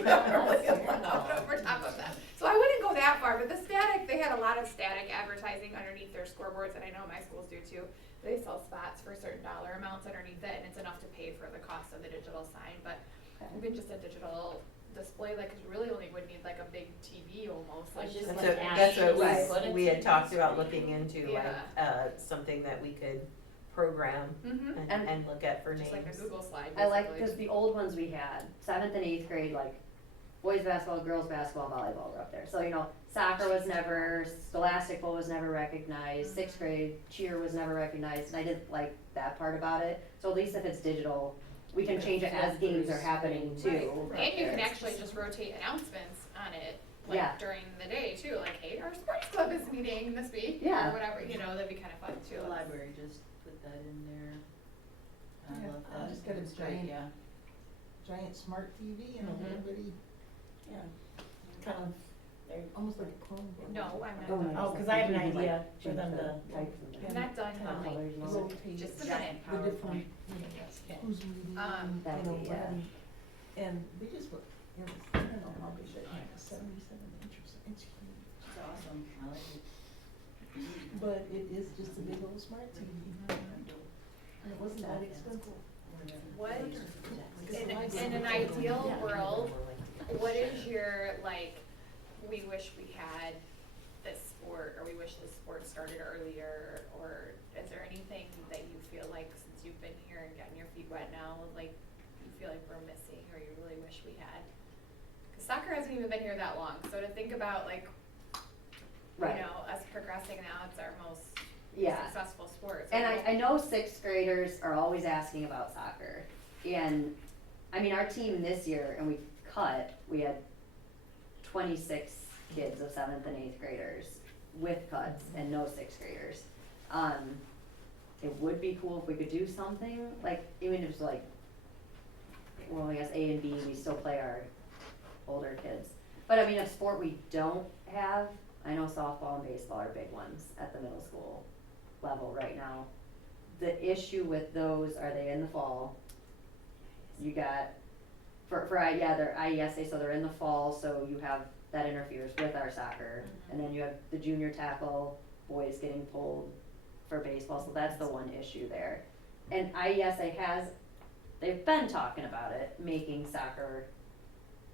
over top of them. So I wouldn't go that far, but the static, they had a lot of static advertising underneath their scoreboards, and I know my schools do too. They sell spots for certain dollar amounts underneath it, and it's enough to pay for the cost of the digital sign, but even just a digital display, like, 'cause you really only would need like a big TV almost, like Just just like like. That's Right. what we had talked about looking into, like, Yeah. something that we could program Mm-hmm, and look at for names. just like a Google slide, I like, basically. cause the old ones we had, 7th and 8th grade, like, boys basketball, girls basketball, volleyball were up there. So, you know, soccer was never, scholastic bowl was never recognized, 6th grade cheer was never recognized, and I did like that part about it. So at least if it's digital, we can change it as games are happening too. Right. And you can actually just rotate announcements on it, Yeah. like during the day too, like, hey, our sports club is meeting this week, Yeah. or whatever, you know, that'd be kinda fun too. The library just put that in there. I Yeah, love I'll that. just get a It's great, giant- yeah. Giant smart TV and a little bitty, yeah, kind of, almost like a Chromebook. No, I'm not Oh, done. nice. Oh, 'cause I have an You can, like, idea for change them the to- types and I'm not done, the Molly. colors and all. Rotate Just a the minute. different, who's reading, That'd be, yeah. and they just look, it was, I don't know how big it is, 77 inches, it's huge. It's awesome, I like it. But it is just a big old smart TV, and it wasn't that expensive. What, in an ideal world, what is your, like, we wish we had this sport, or we wish this sport started earlier, or is there anything that you feel like, since you've been here and gotten your feet wet now, like, you feel like we're missing, or you really wish we had? 'Cause soccer hasn't even been here that long, so to think about, like, Right. you know, us progressing now, it's our most Yeah. successful sport. So And we don't- I know 6th graders are always asking about soccer. And, I mean, our team this year, and we had 26 kids of 7th and 8th graders with cuts and no 6th graders. It would be cool if we could do something, like, even if it's like, well, I guess A and B, we still play our older kids. But I mean, a sport we don't have, I know softball and baseball are big ones at the middle school level right now. The issue with those, are they in the fall? You got, they're IESA, so they're in the fall, so you have, that interferes with our soccer. And then you have the junior tackle, boys getting pulled for baseball, so that's the one issue there. And IESA they've been talking about it, making soccer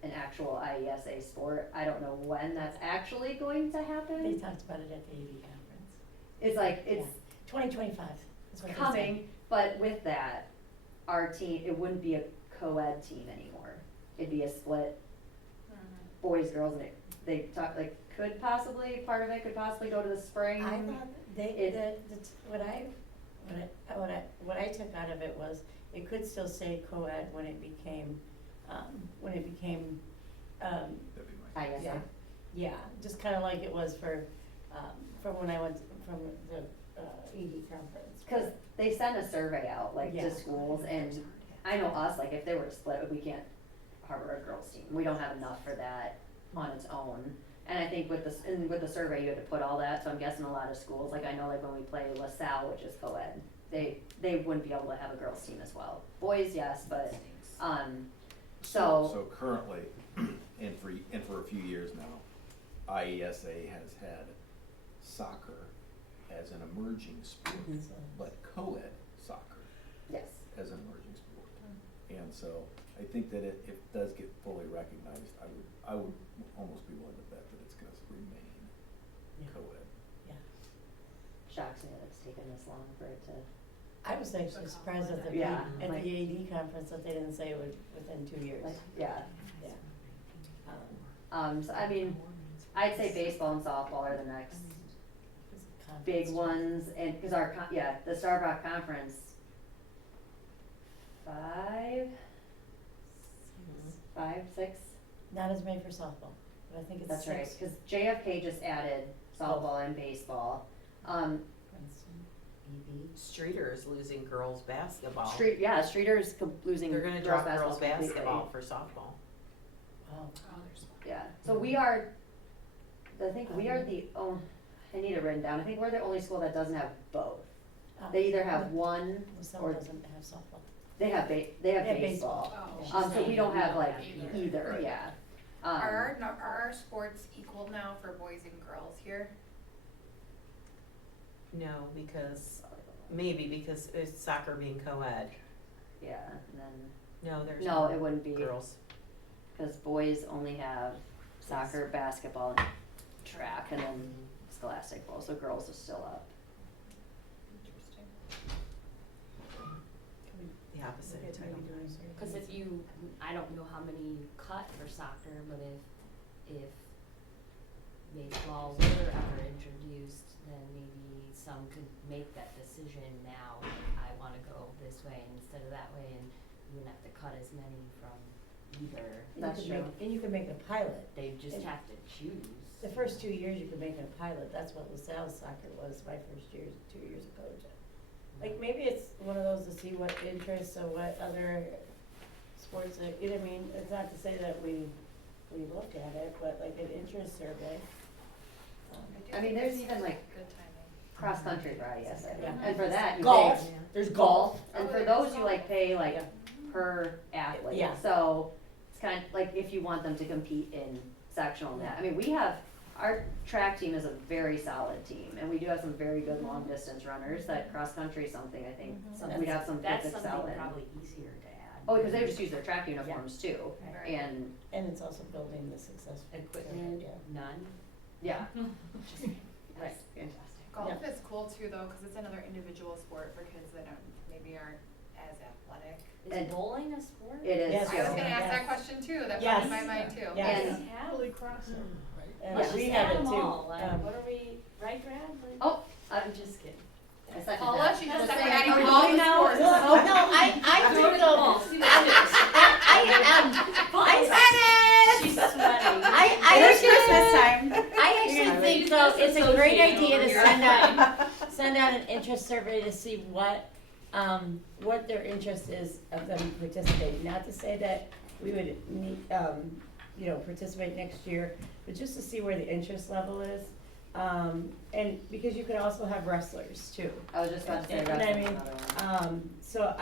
an actual IESA sport. I don't know when that's actually going to They happen. talked about it at the AD conference. It's like, it's 2025 is what they said. coming, but with that, our team, it wouldn't be a co-ed team anymore. It'd be a split, boys, girls, and they talk, like, part of it could possibly go to the spring. I thought what I took out of it was, it could still say co-ed when it became, That'd be my. IESA. yeah, just kinda like it was from when I went, from the, ED conference. Cause they send a survey out, like, Yeah. to schools, and I know us, like, if they were to split, we can't harbor a girls' team. We don't have enough for that on its own. And I think with the survey, you had to put all that, so I'm guessing a lot of schools, like, I know, like, when we play LaSalle, which is co-ed, they wouldn't be able to have a girls' team as well. Boys, yes, but, So currently, and for a few years now, IESA has had soccer as an emerging sport, but co-ed soccer yes. as an emerging sport. And so I think that if it does get fully recognized, I would almost be willing to bet that it's gonna remain co-ed. Shocks me that it's taken this long for it to. I was actually surprised at the, Yeah, at like- the AD conference that they didn't say it would, within 2 years. Like, yeah. Yeah. So I mean, I'd say baseball and softball are the next big ones, and, cause the Star Rock Conference, 5, 6, Not as many for softball, but I think it's that's right, 6. cause JFK just added softball and baseball. Princeton, Streeter is losing girls' basketball. Streeter's losing They're gonna girls' drop girls' completely. basketball for softball. Wow. Oh, there's one. Yeah, so we are I think we are the I need it written down, I think we're the only school that doesn't have both. They either have one, Some or doesn't have softball. they have They have baseball. Oh. So we don't have like Either. either, Right. yeah. Are our sports equal now for boys and girls here? No, because, maybe because it's soccer being co-ed. Yeah, and then, No, there's no, it wouldn't be, girls. cause boys only have soccer, basketball, and track, and then scholastic ball, so girls is still up. Interesting. The opposite of Title IX. Cause if you, I don't know how many you cut for soccer, but if baseball were ever introduced, then maybe some could make that decision now, I wanna go this way instead of that way, and you wouldn't have to cut as many from either. That's true. And you can make it a pilot. They just And have to choose. The first 2 years you could make it a pilot, that's what LaSalle soccer was my first year, 2 years ago. Like, maybe it's one of those to see what interests or what other sports, you know what I mean? It's not to say that we look at it, but like an interest survey. do I mean, think there's it's even like good timing. cross-country for ISA, Yeah. and for that you Golf, pay there's golf, golf. and Oh, for there's those you golf. like pay like Yeah. per athlete, Yeah. so it's kind of like if you want them to compete in sectional and that, I mean, we have, our track team is a very solid team, and we do have some very good long distance runners, that cross-country is something I think, we'd have some kids That's excel something in. probably easier to add. Oh, because they just use their track uniforms too, Right. and, And it's also building the success. Equipment, Yeah. none? yeah. Right. Fantastic. Golf is cool too though, cause it's another individual sport for kids that maybe aren't as athletic. Is And- bowling a sport? It is Yes, I was too. gonna ask Yes. that question too, that Yes. popped in my mind too. Yes. And- Holy crossover, right? And Yeah. we Just have add it them too. all, like, Um, what are we, right, Brad? Like- Oh, I'm just kidding. I second Paula, that. she That's just said like, we're adding are we all the going now? sports. Oh, no, I Throw it do in the ball, know. see what happens. She's sweating. I actually think though, it's a great Associate idea over to here. send out an interest survey to see what their interest is of them participating. Not to say that we would need, participate next year, but just to see where the interest level is. And because you could also have wrestlers too. I was just about to say And I wrestling, mean, another one. So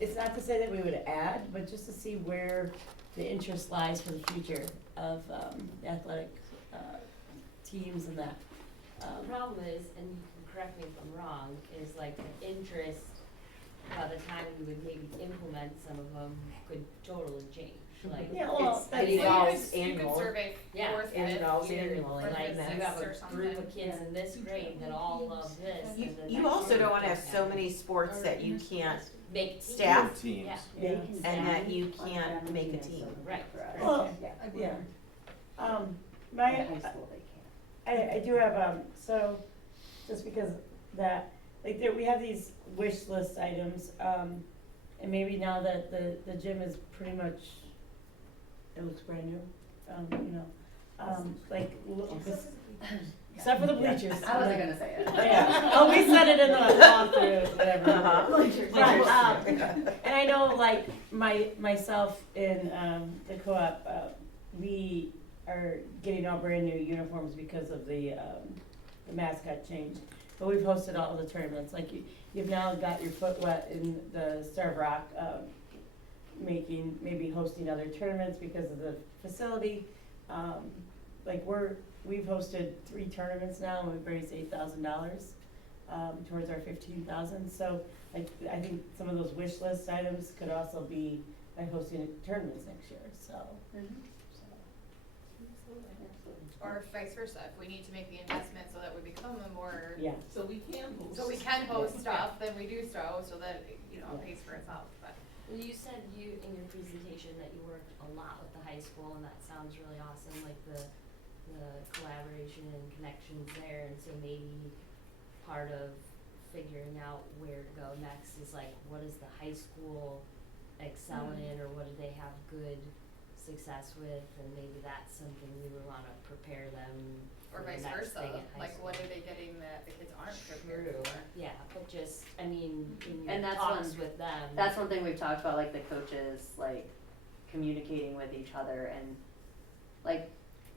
it's not to say that we would add, but just to see where the interest lies for the future of athletic teams and that. The problem is, and you can correct me if I'm wrong, is like the interest, by the time we would maybe implement some of them, could totally change, like. Yeah, well, It's- that's- it evolves You could annual. survey Yeah, fourth, and fifth evolves year annually, for Like, this you have or a something. group of kids in this grade that all love this, You, and then you next also year don't wanna we have so many sports that you can't, make teams. staff Teams. Yeah. Yeah. and that you can't make a team. Right. Well, yeah. My, In high school they can't. I do have, so, just because that, like, there, we have these wish list items, and maybe now that the gym is pretty much, it looks brand new, except for the bleachers. I wasn't gonna say it. Yeah, oh, we said it in the walkthrough, whatever. Uh-huh. But, and I know, like, myself in, the co-op, we are getting all brand new uniforms because of the mascot change. But we've hosted all the tournaments, like you've now got your foot wet in the Star of Rock, maybe hosting other tournaments because of the facility. Like we've hosted 3 tournaments now, and we've raised $8,000 towards our 15,000. So like I think some of those wish list items could also be by hosting tournaments next year. So. Or vice versa, if we need to make the investment so that we become a more, Yeah. So we can host. so we can host stuff, then we do so that, it pays for itself, but. Well, you said in your presentation that you worked a lot with the high school, and that sounds really awesome, like the collaboration and connections there, and so maybe part of figuring out where to go next is like, what does the high school excel in, or what do they have good success with, and maybe that's something we would wanna prepare them Or for the vice next thing versa, at high like school. what are they getting that the kids aren't prepared True. for? Yeah, but just, I mean, in your And that's talks one- with them. That's one thing we've talked about, like the coaches, like communicating with each other and like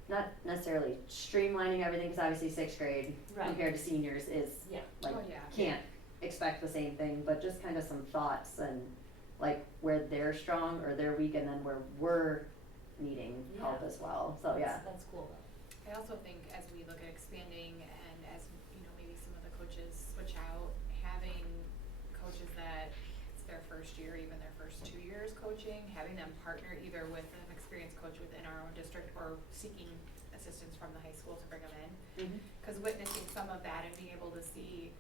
not necessarily streamlining everything, cause obviously sixth grade Right. compared to seniors is, Yeah. like, Oh, yeah. can't expect the same thing, but just kind of some thoughts and like where they're strong or they're weak and then where we're needing help Yeah. as well, so yeah. That's cool though. I also think as we look at expanding and as, you know, maybe some of the coaches switch out, having coaches that it's their first year, even their first 2 years coaching, having them partner either with an experienced coach within our own district or seeking assistance from the high school to bring them in. Mhm. Cause witnessing some of that and being able to see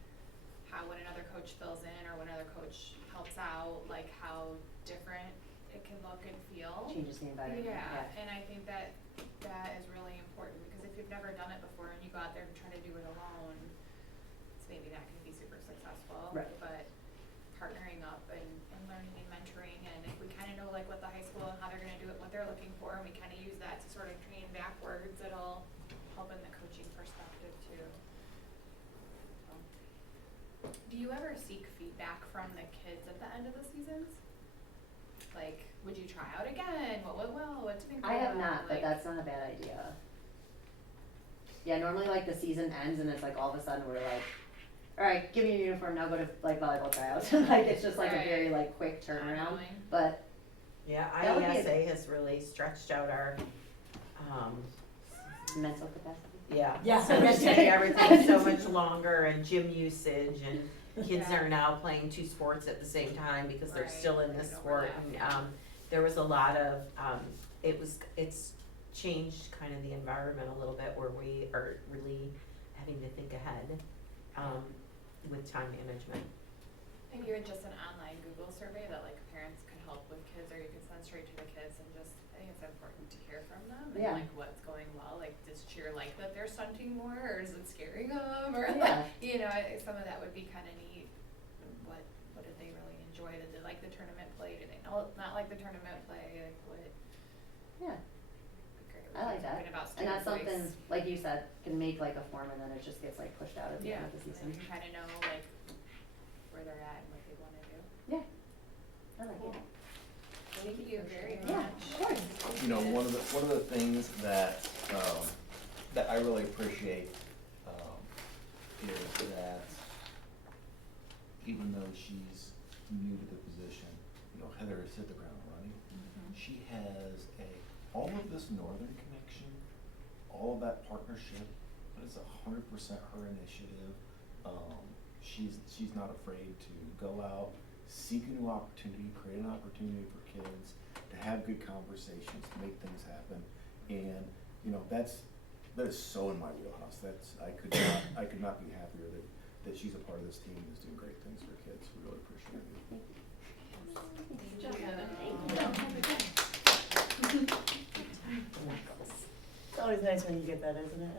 how when another coach fills in or when another coach helps out, like how different it can look and feel. Changes the environment, Yeah, and I think that that is really important, because if you've never done it before and you go out there and try to do it alone, it's maybe not gonna be super successful. Right. But partnering up and learning and mentoring, and if we kinda know like what the high school and how they're gonna do it, what they're looking for, and we kinda use that to sort of train backwards, it'll help in the coaching perspective too. So. Do you ever seek feedback from the kids at the end of the seasons? Like, would you try out again? What went well? What didn't go I have well? not, but Like- that's not a bad idea. Yeah, normally like the season ends and it's like all of a sudden we're like, alright, give me your uniform, now go to like volleyball tryouts, like it's just like a Right. very like quick turnaround, Ongoing. but Yeah, That would be a- IESA has really stretched out our, mental capacity. yeah. Yeah. So much, everything's so much longer and gym usage and kids Yeah. are now playing 2 sports at the same time because they're Right, still in this there's sport. overlap. And, there was a lot of, it's changed kind of the environment a little bit where we are really having to think ahead, with time management. And even just an online Google survey that like parents can help with kids, or you can send straight to the kids, and just, I think it's important to hear from them and Yeah. like what's going well, like does cheer like that they're stunting more, or is it scaring them, or Yeah. like, you know, some of that would be kinda neat. What did they really enjoy? Did they like the tournament play? Did they not like the tournament play? Like what? Yeah, Okay, I like that. talking about and that's student something, voice. like you said, can make like a form and then it just gets like pushed out at the Yeah, end of the and season. you kinda know like where they're at and what they wanna do. Yeah, I like it. Thank you very much. Yeah, of course. You know, one of the things that, that I really appreciate, is that even though she's new to the position, you know, Heather has hit the ground running. She has all of this northern connection, all of that partnership, but it's 100% her initiative. She's not afraid to go out, seek a new opportunity, create an opportunity for kids, to have good conversations, to make things happen. And, you know, that is so in my wheelhouse. I could not be happier that she's a part of this team and is doing great things for kids. We really appreciate it. It's always nice when you get that, isn't it,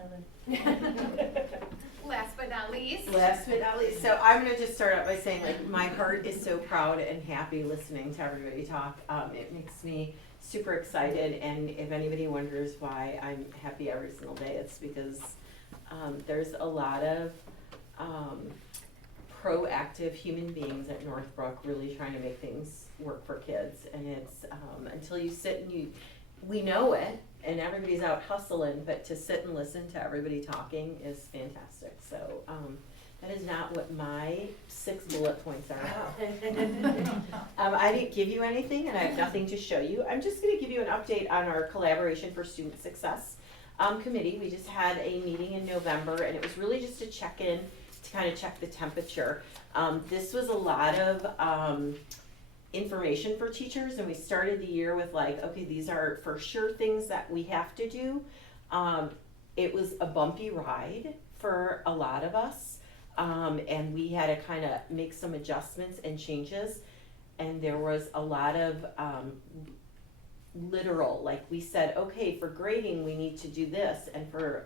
Heather? Last but not least. Last but not least, so I'm gonna just start out by saying, like, my heart is so proud and happy listening to everybody talk. It makes me super excited, and if anybody wonders why I'm happy every single day, it's because, there's a lot of, proactive human beings at Northbrook really trying to make things work for kids, and it's, until you sit and we know it, and everybody's out hustling, but to sit and listen to everybody talking is fantastic. So, that is not what my 6 bullet points are about. I didn't give you anything, and I have nothing to show you. I'm just gonna give you an update on our Collaboration for Student Success committee. We just had a meeting in November, and it was really just a check-in to kind of check the temperature. This was a lot of information for teachers, and we started the year with like, okay, these are for sure things that we have to do. It was a bumpy ride for a lot of us, and we had to kind of make some adjustments and changes, and there was a lot of literal, like we said, okay, for grading we need to do this, and for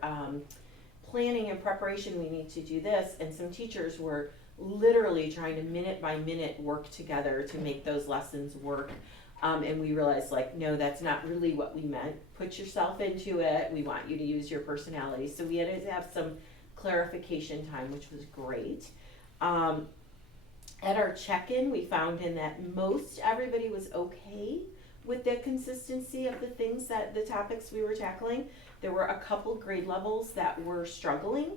planning and preparation we need to do this, and some teachers were literally trying to minute by minute work together to make those lessons work. And we realized, like, no, that's not really what we meant. Put yourself into it. We want you to use your personality. So we had to have some clarification time, which was great. At our check-in, we found in that most everybody was okay with the consistency of the things that, the topics we were tackling. There were a couple grade levels that were struggling.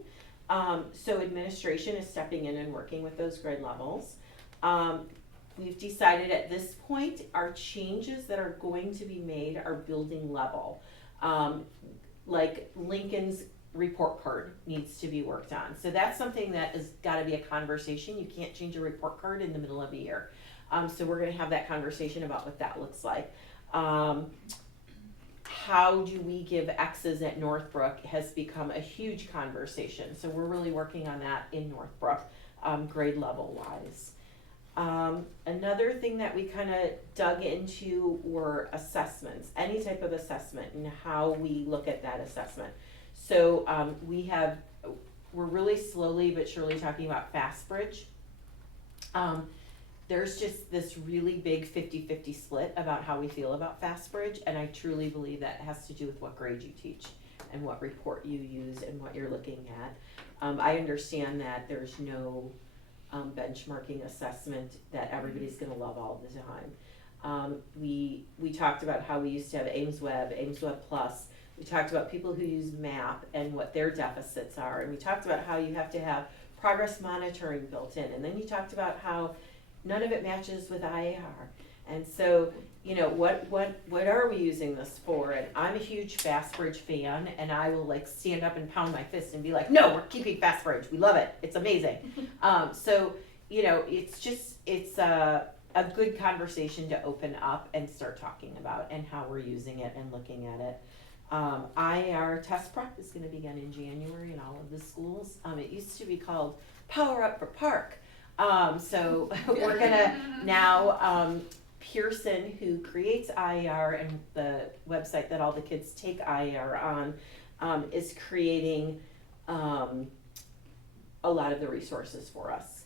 So administration is stepping in and working with those grade levels. We've decided at this point, our changes that are going to be made are building level. Like Lincoln's report card needs to be worked on. So that's something that has gotta be a conversation. You can't change a report card in the middle of a year. So we're gonna have that conversation about what that looks like. How do we give X's at Northbrook has become a huge conversation. So we're really working on that in Northbrook, grade level wise. Another thing that we kind of dug into were assessments, any type of assessment and how we look at that assessment. So we're really slowly but surely talking about FastBridge. There's just this really big 50-50 split about how we feel about FastBridge, and I truly believe that has to do with what grade you teach and what report you use and what you're looking at. I understand that there's no benchmarking assessment that everybody's gonna love all the time. We talked about how we used to have AimsWeb Plus. We talked about people who use MAP and what their deficits are, and we talked about how you have to have progress monitoring built in, and then you talked about how none of it matches with IAR. And so, you know, what are we using this for? And I'm a huge FastBridge fan, and I will like stand up and pound my fist and be like, no, we're keeping FastBridge. We love it. It's amazing. So, you know, it's a good conversation to open up and start talking about and how we're using it and looking at it. IAR test prep is going to begin in January in all of the schools. It used to be called Power Up for Park. So we're gonna now, Pearson, who creates IAR and the website that all the kids take IAR on, is creating a lot of the resources for us.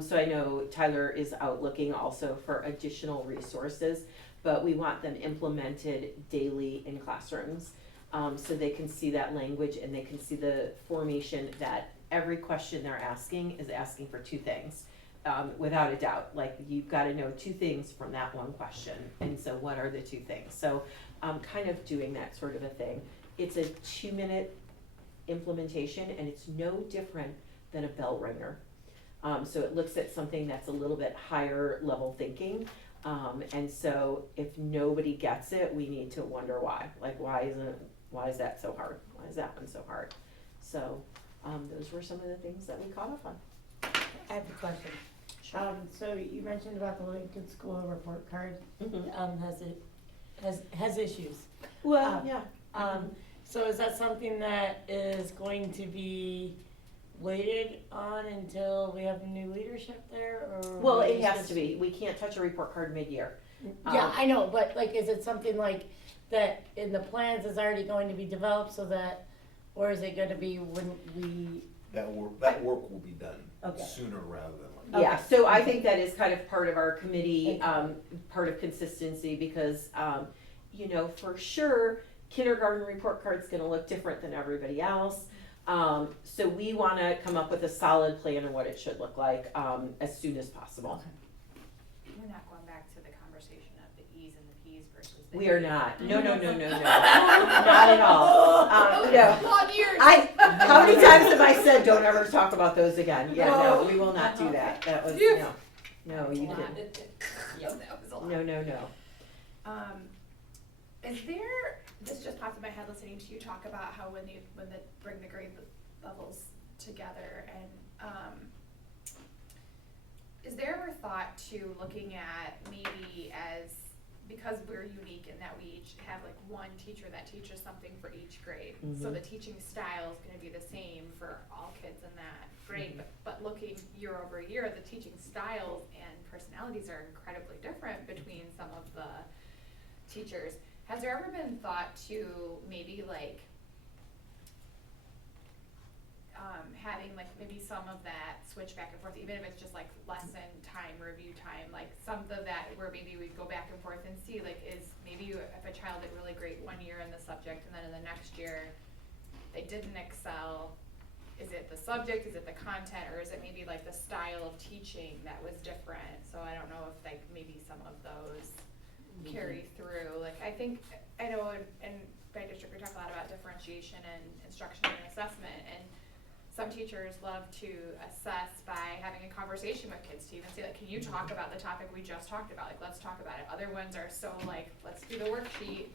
So I know Tyler is out looking also for additional resources, but we want them implemented daily in classrooms, so they can see that language and they can see the formation that every question they're asking is asking for two things. Without a doubt, like you've got to know two things from that one question, and so what are the two things? So kind of doing that sort of a thing. It's a 2-minute implementation, and it's no different than a bell ringer. So it looks at something that's a little bit higher level thinking, and so if nobody gets it, we need to wonder why. Like why is that so hard? Why is that one so hard? So those were some of the things that we caught up on. I have a question. So you mentioned about the Lincoln School report card, has issues. Well, yeah. So is that something that is going to be waited on until we have new leadership there, or? Well, it has to be. We can't touch a report card mid-year. Yeah, I know, but like, is it something like that in the plans is already going to be developed so that, or is it gonna be when we? That work will be done Okay. sooner rather than later. Yeah, so I think that is kind of part of our committee, part of consistency, because, you know, for sure, kindergarten report card's gonna look different than everybody else. So we wanna come up with a solid plan of what it should look like, as soon as possible. We're not going back to the conversation of the E's and the P's versus the We are A's. not, no, not at all. No, Long years. how many times have I said, don't ever talk about those again? Yeah, no, we will not do that. That was, no, you didn't. Yep, that was a lot. No. Is there, this just popped in my head listening to you talk about how when they bring the grade levels together, and is there ever thought to looking at maybe as, because we're unique in that we each have like one teacher that teaches something for each grade, so the teaching style is going to be the same for all kids in that grade, but looking year over year, the teaching styles and personalities are incredibly different between some of the teachers. Has there ever been thought to maybe like having like maybe some of that switch back and forth, even if it's just like lesson time, review time, like some of that where maybe we go back and forth and see like is maybe if a child did really great one year in the subject and then in the next year they didn't excel, is it the subject, is it the content, or is it maybe like the style of teaching that was different? So I don't know if like maybe some of those carry through. Like, I think, I know in my district, we talk a lot about differentiation and instruction and assessment, and some teachers love to assess by having a conversation with kids to even say, like, can you talk about the topic we just talked about? Like, let's talk about it. Other ones are so like, let's do the worksheet,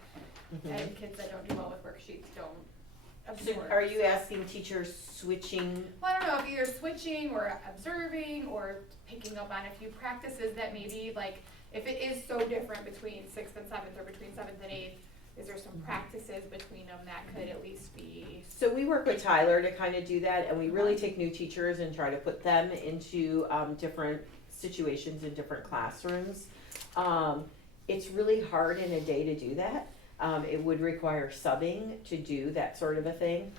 and kids that don't do well with worksheets don't So absorb. are you So- asking teachers switching? Well, I don't know, if either switching or observing or picking up on a few practices that maybe, like, if it is so different between sixth and seventh or between seventh and eighth, is there some practices between them that could at least be? So we work with Tyler to kind of do that, and we really take new teachers and try to put them into different situations in different classrooms. It's really hard in a day to do that. It would require subbing to do that sort of a thing.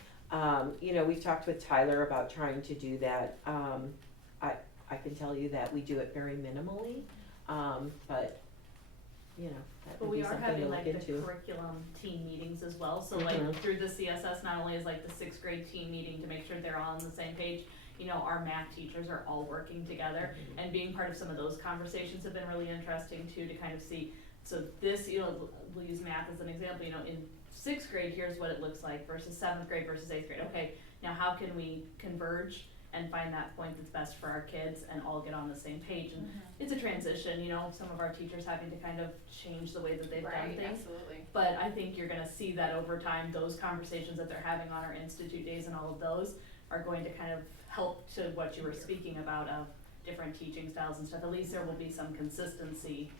You know, we've talked with Tyler about trying to do that. I can tell you that we do it very minimally, but, you know, that But would be we are something to having look like the into. curriculum team meetings as well, so Mhm. like through the CSS, not only is like the sixth grade team meeting to make sure they're all on the same page, you know, our math teachers are all working together, and being part of some of those conversations have been really interesting too, to kind of see, so this, you know, we'll use math as an example, you know, in sixth grade, here's what it looks like versus seventh grade versus eighth grade, okay, now how can we converge and find that point that's best for our kids and all get on the same page, and it's a transition, you know, some of our teachers having to kind of change the way that they've done Right, things. absolutely. But I think you're gonna see that over time, those conversations that they're having on our institute days and all of those are going to kind of help to what you were speaking about of different teaching styles and stuff. At least there will be some consistency,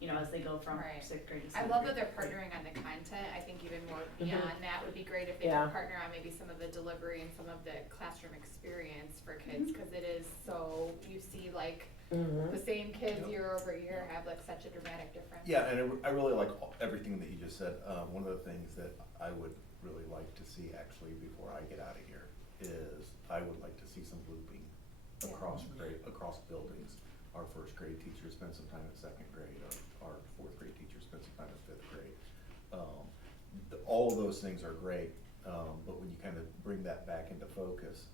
you know, as they go from Right. sixth grade to I seventh love grade. that they're partnering on the content. I think even more beyond that would be great if they Yeah. could partner on maybe some of the delivery and some of the classroom experience for kids, cause it is so, you see like Mhm. the same kids Yep. year over year have like such a dramatic difference. Yeah, and I really like everything that you just said. One of the things that I would really like to see actually before I get out of here is I would like to see some looping across across buildings. Our first grade teachers spend some time in second grade, our fourth grade teachers spend some time in fifth grade. All of those things are great, but when you kind of bring that back into focus,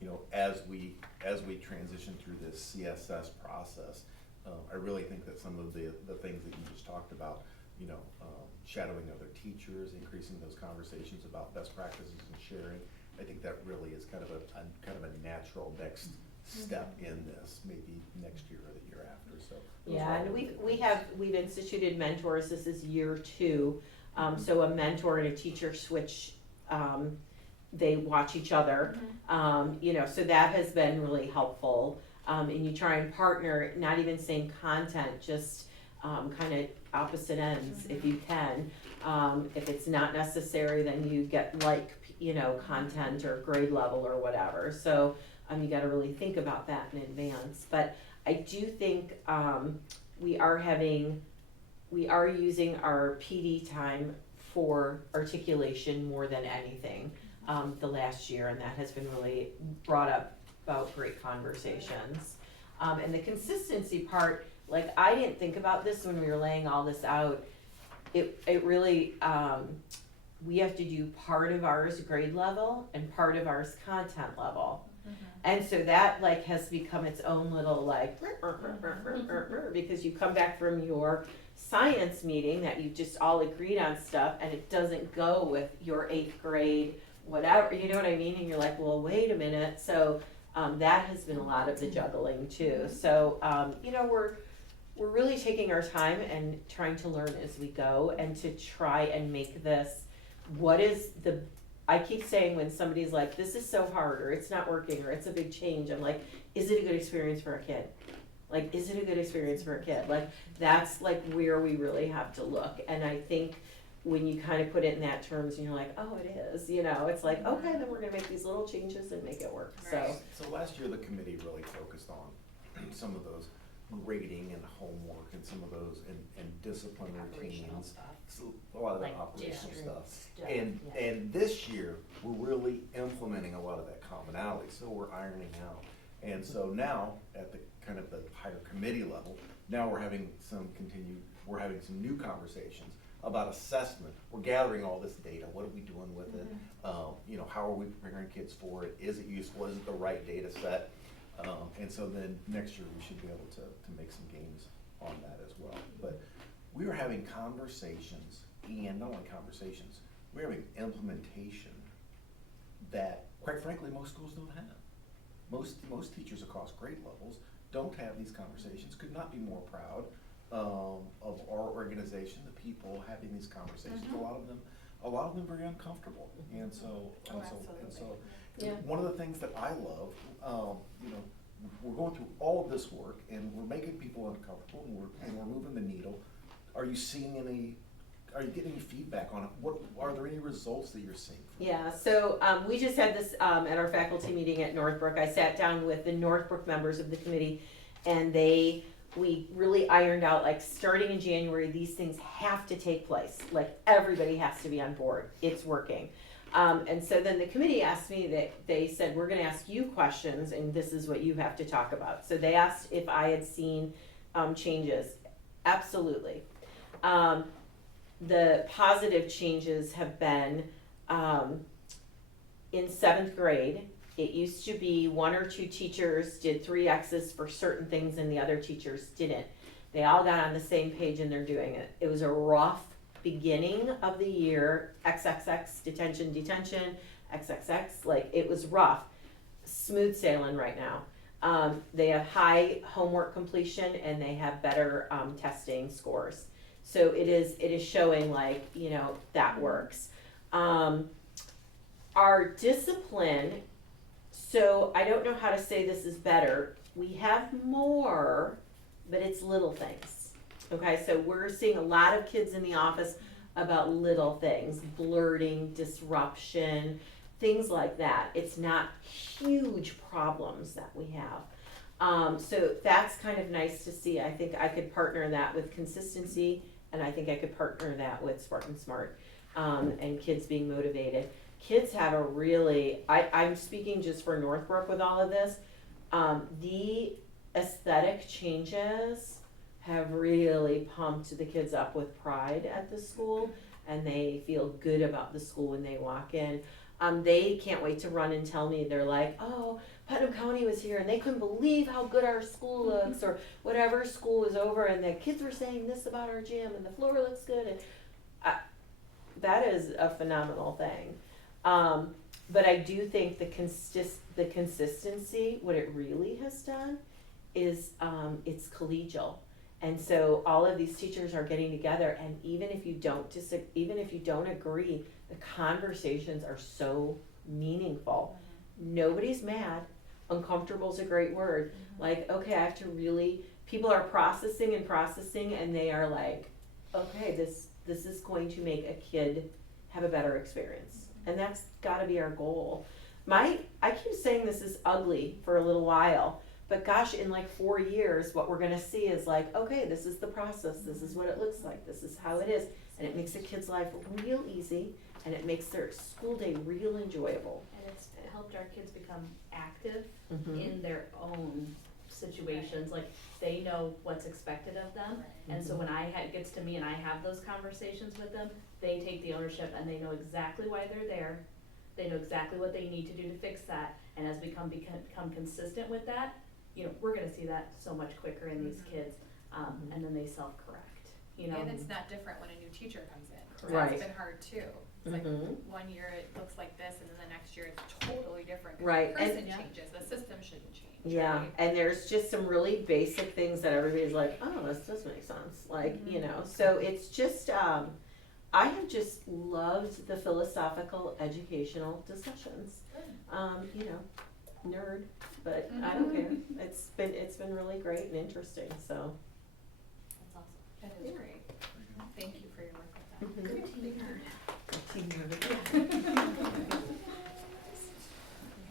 you know, as we transition through this CSS process, I really think that some of the things that you just talked about, you know, shadowing other teachers, increasing those conversations about best practices and sharing, I think that really is kind of a natural next step in this, maybe next year or the year after, so. those Yeah, are and all we've, good we things. have, we've instituted mentors, this is year 2. So a mentor and a teacher switch, they watch each other. You know, so that has been really helpful. And you try and partner, not even same content, just kind of opposite ends if you can. If it's not necessary, then you get like, you know, content or grade level or whatever. So you gotta really think about that in advance. But I do think we are using our PD time for articulation more than anything the last year, and that has been really brought up about great conversations. And the consistency part, like I didn't think about this when we were laying all this out. It really, we have to do part of ours grade level and part of ours content level. And so that like has become its own little like, because you come back from your science meeting that you just all agreed on stuff and it doesn't go with your 8th grade, whatever, you know what I mean? And you're like, well, wait a minute. So that has been a lot of the juggling too. So, you know, we're really taking our time and trying to learn as we go and to try and make this, I keep saying when somebody's like, this is so hard, or it's not working, or it's a big change, I'm like, is it a good experience for a kid? Like, is it a good experience for a kid? Like, that's like where we really have to look. And I think when you kind of put it in that terms and you're like, oh, it is, you know, it's like, okay, then we're gonna make these little changes and make it work, so. Right. So last year, the committee really focused on some of those grading and homework and some of those and discipline Operational routines. stuff. So a lot of the Like operational district stuff. stuff, And, yeah. and this year, we're really implementing a lot of that commonality, so we're ironing out. And so now, at the kind of the higher committee level, now we're having some new conversations about assessment. We're gathering all this data, what are we doing with it? You know, how are we preparing kids for it? Is it useful? Is it the right data set? And so then next year, we should be able to make some gains on that as well. But we were having conversations, and not only conversations, we're having implementation that, quite frankly, most schools don't have. Most teachers across grade levels don't have these conversations, could not be more proud of our organization, the people having these conversations. A lot of them very uncomfortable, and so, Yeah. one of the things that I love, you know, we're going through all of this work, and we're making people uncomfortable, and we're moving the needle. Are you getting any feedback on it? Are there any results that you're seeing? Yeah, so we just had this at our faculty meeting at Northbrook. I sat down with the Northbrook members of the committee, and we really ironed out, like, starting in January, these things have to take place. Like, everybody has to be on board. It's working. And so then the committee asked me, they said, we're gonna ask you questions, and this is what you have to talk about. So they asked if I had seen changes. Absolutely. The positive changes have been, in 7th grade, it used to be 1 or 2 teachers did 3 X's for certain things and the other teachers didn't. They all got on the same page and they're doing it. It was a rough beginning of the year, XXX, detention, XXX, like, it was rough. Smooth sailing right now. They have high homework completion and they have better testing scores. So it is showing, like, you know, that works. Our discipline, so I don't know how to say this is better. We have more, but it's little things. Okay, so we're seeing a lot of kids in the office about little things, blurting, disruption, things like that. It's not huge problems that we have. So that's kind of nice to see. I think I could partner that with consistency, and I think I could partner that with Smart and Smart, and kids being motivated. Kids have a really, I'm speaking just for Northbrook with all of this, the aesthetic changes have really pumped the kids up with pride at the school, and they feel good about the school when they walk in. They can't wait to run and tell me, they're like, oh, Putnam County was here and they couldn't believe how good our school looks, or whatever school was over and the kids were saying this about our gym and the floor looks good. And that is a phenomenal thing. But I do think the consistency, what it really has done is it's collegial. And so all of these teachers are getting together, and even if you don't agree, the conversations are so meaningful. Nobody's mad. Uncomfortable is a great word. Like, okay, I have to really, people are processing and they are like, okay, this is going to make a kid have a better experience. And that's gotta be our goal. I keep saying this is ugly for a little while, but gosh, in like 4 years, what we're gonna see is like, okay, this is the process, this is what it looks like, this is how it is. And it makes a kid's life real easy, and it makes their school day real enjoyable. And it's helped our kids become active Mhm. in their own situations, like, they know what's expected of them. And so when it gets to me and I have those conversations with them, they take the ownership and they know exactly why they're there. They know exactly what they need to do to fix that, and as we become consistent with that, you know, we're gonna see that so much quicker in these kids, and then they self-correct, you know. And it's not different when a new teacher comes in. Right. That's been hard too. It's like Mhm. 1 year it looks like this, and then the next year it's totally different. 'Cause Right, the and- person changes, the system shouldn't change. Yeah, right? and there's just some really basic things that everybody's like, oh, this does make sense, like, you know, so it's just, I have just loved the philosophical educational discussions. You know, nerd, but I don't care, it's been really great and interesting, so. That's awesome. That is great. Thank you for your work with that. Mhm. Good team nerd. Team nerd. We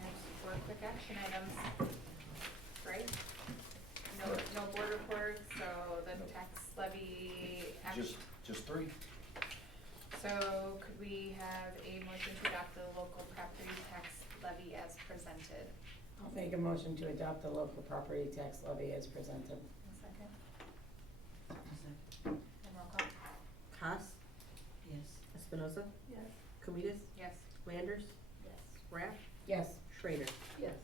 have 4 quick action items, right? No board reports, so the tax levy action. Just 3. So could we have a motion to adopt the local property tax levy as presented? I'll make a motion to adopt the local property tax levy as presented. A second. And roll call. Haas? Yes. Espinoza? Yes. Komitas? Yes. Landers? Yes. Raff? Yes. Schrader? Yes.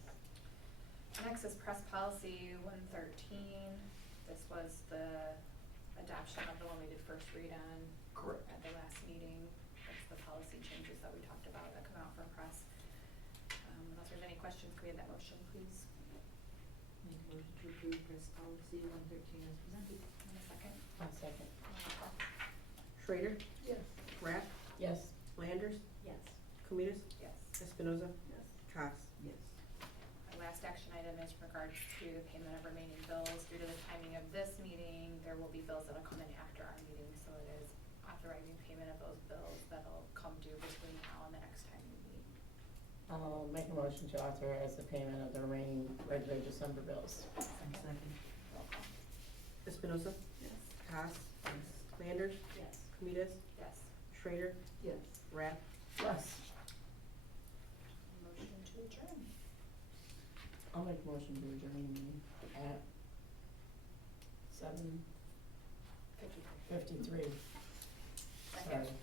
Next is press policy 113. This was the adoption of the one we did first read on Correct. at the last meeting. That's the policy changes that we talked about that come out from press. Unless there's any questions, can we have that motion, please? Make a motion to approve press policy 113 as presented. In a second. I'll second. Schrader, Yes. Rapp, Yes. Landers, Yes. Kumitas, Yes. Espinoza, Yes. Cost. Yes. Our last action item is in regards to the payment of remaining bills. Due to the timing of this meeting, there will be bills that'll come in after our meeting, so it is authorizing payment of those bills that'll come due between now and the next time we meet. I'll make a motion to authorize the payment of the remaining regular December bills. Second. Roll call. Espinoza, Yes. Cost, Yes. Landers, Yes. Kumitas, Yes. Schrader, Yes. Rapp, Yes. Motion to adjourn. I'll make a motion to adjourn at 7:53. Second. Sorry.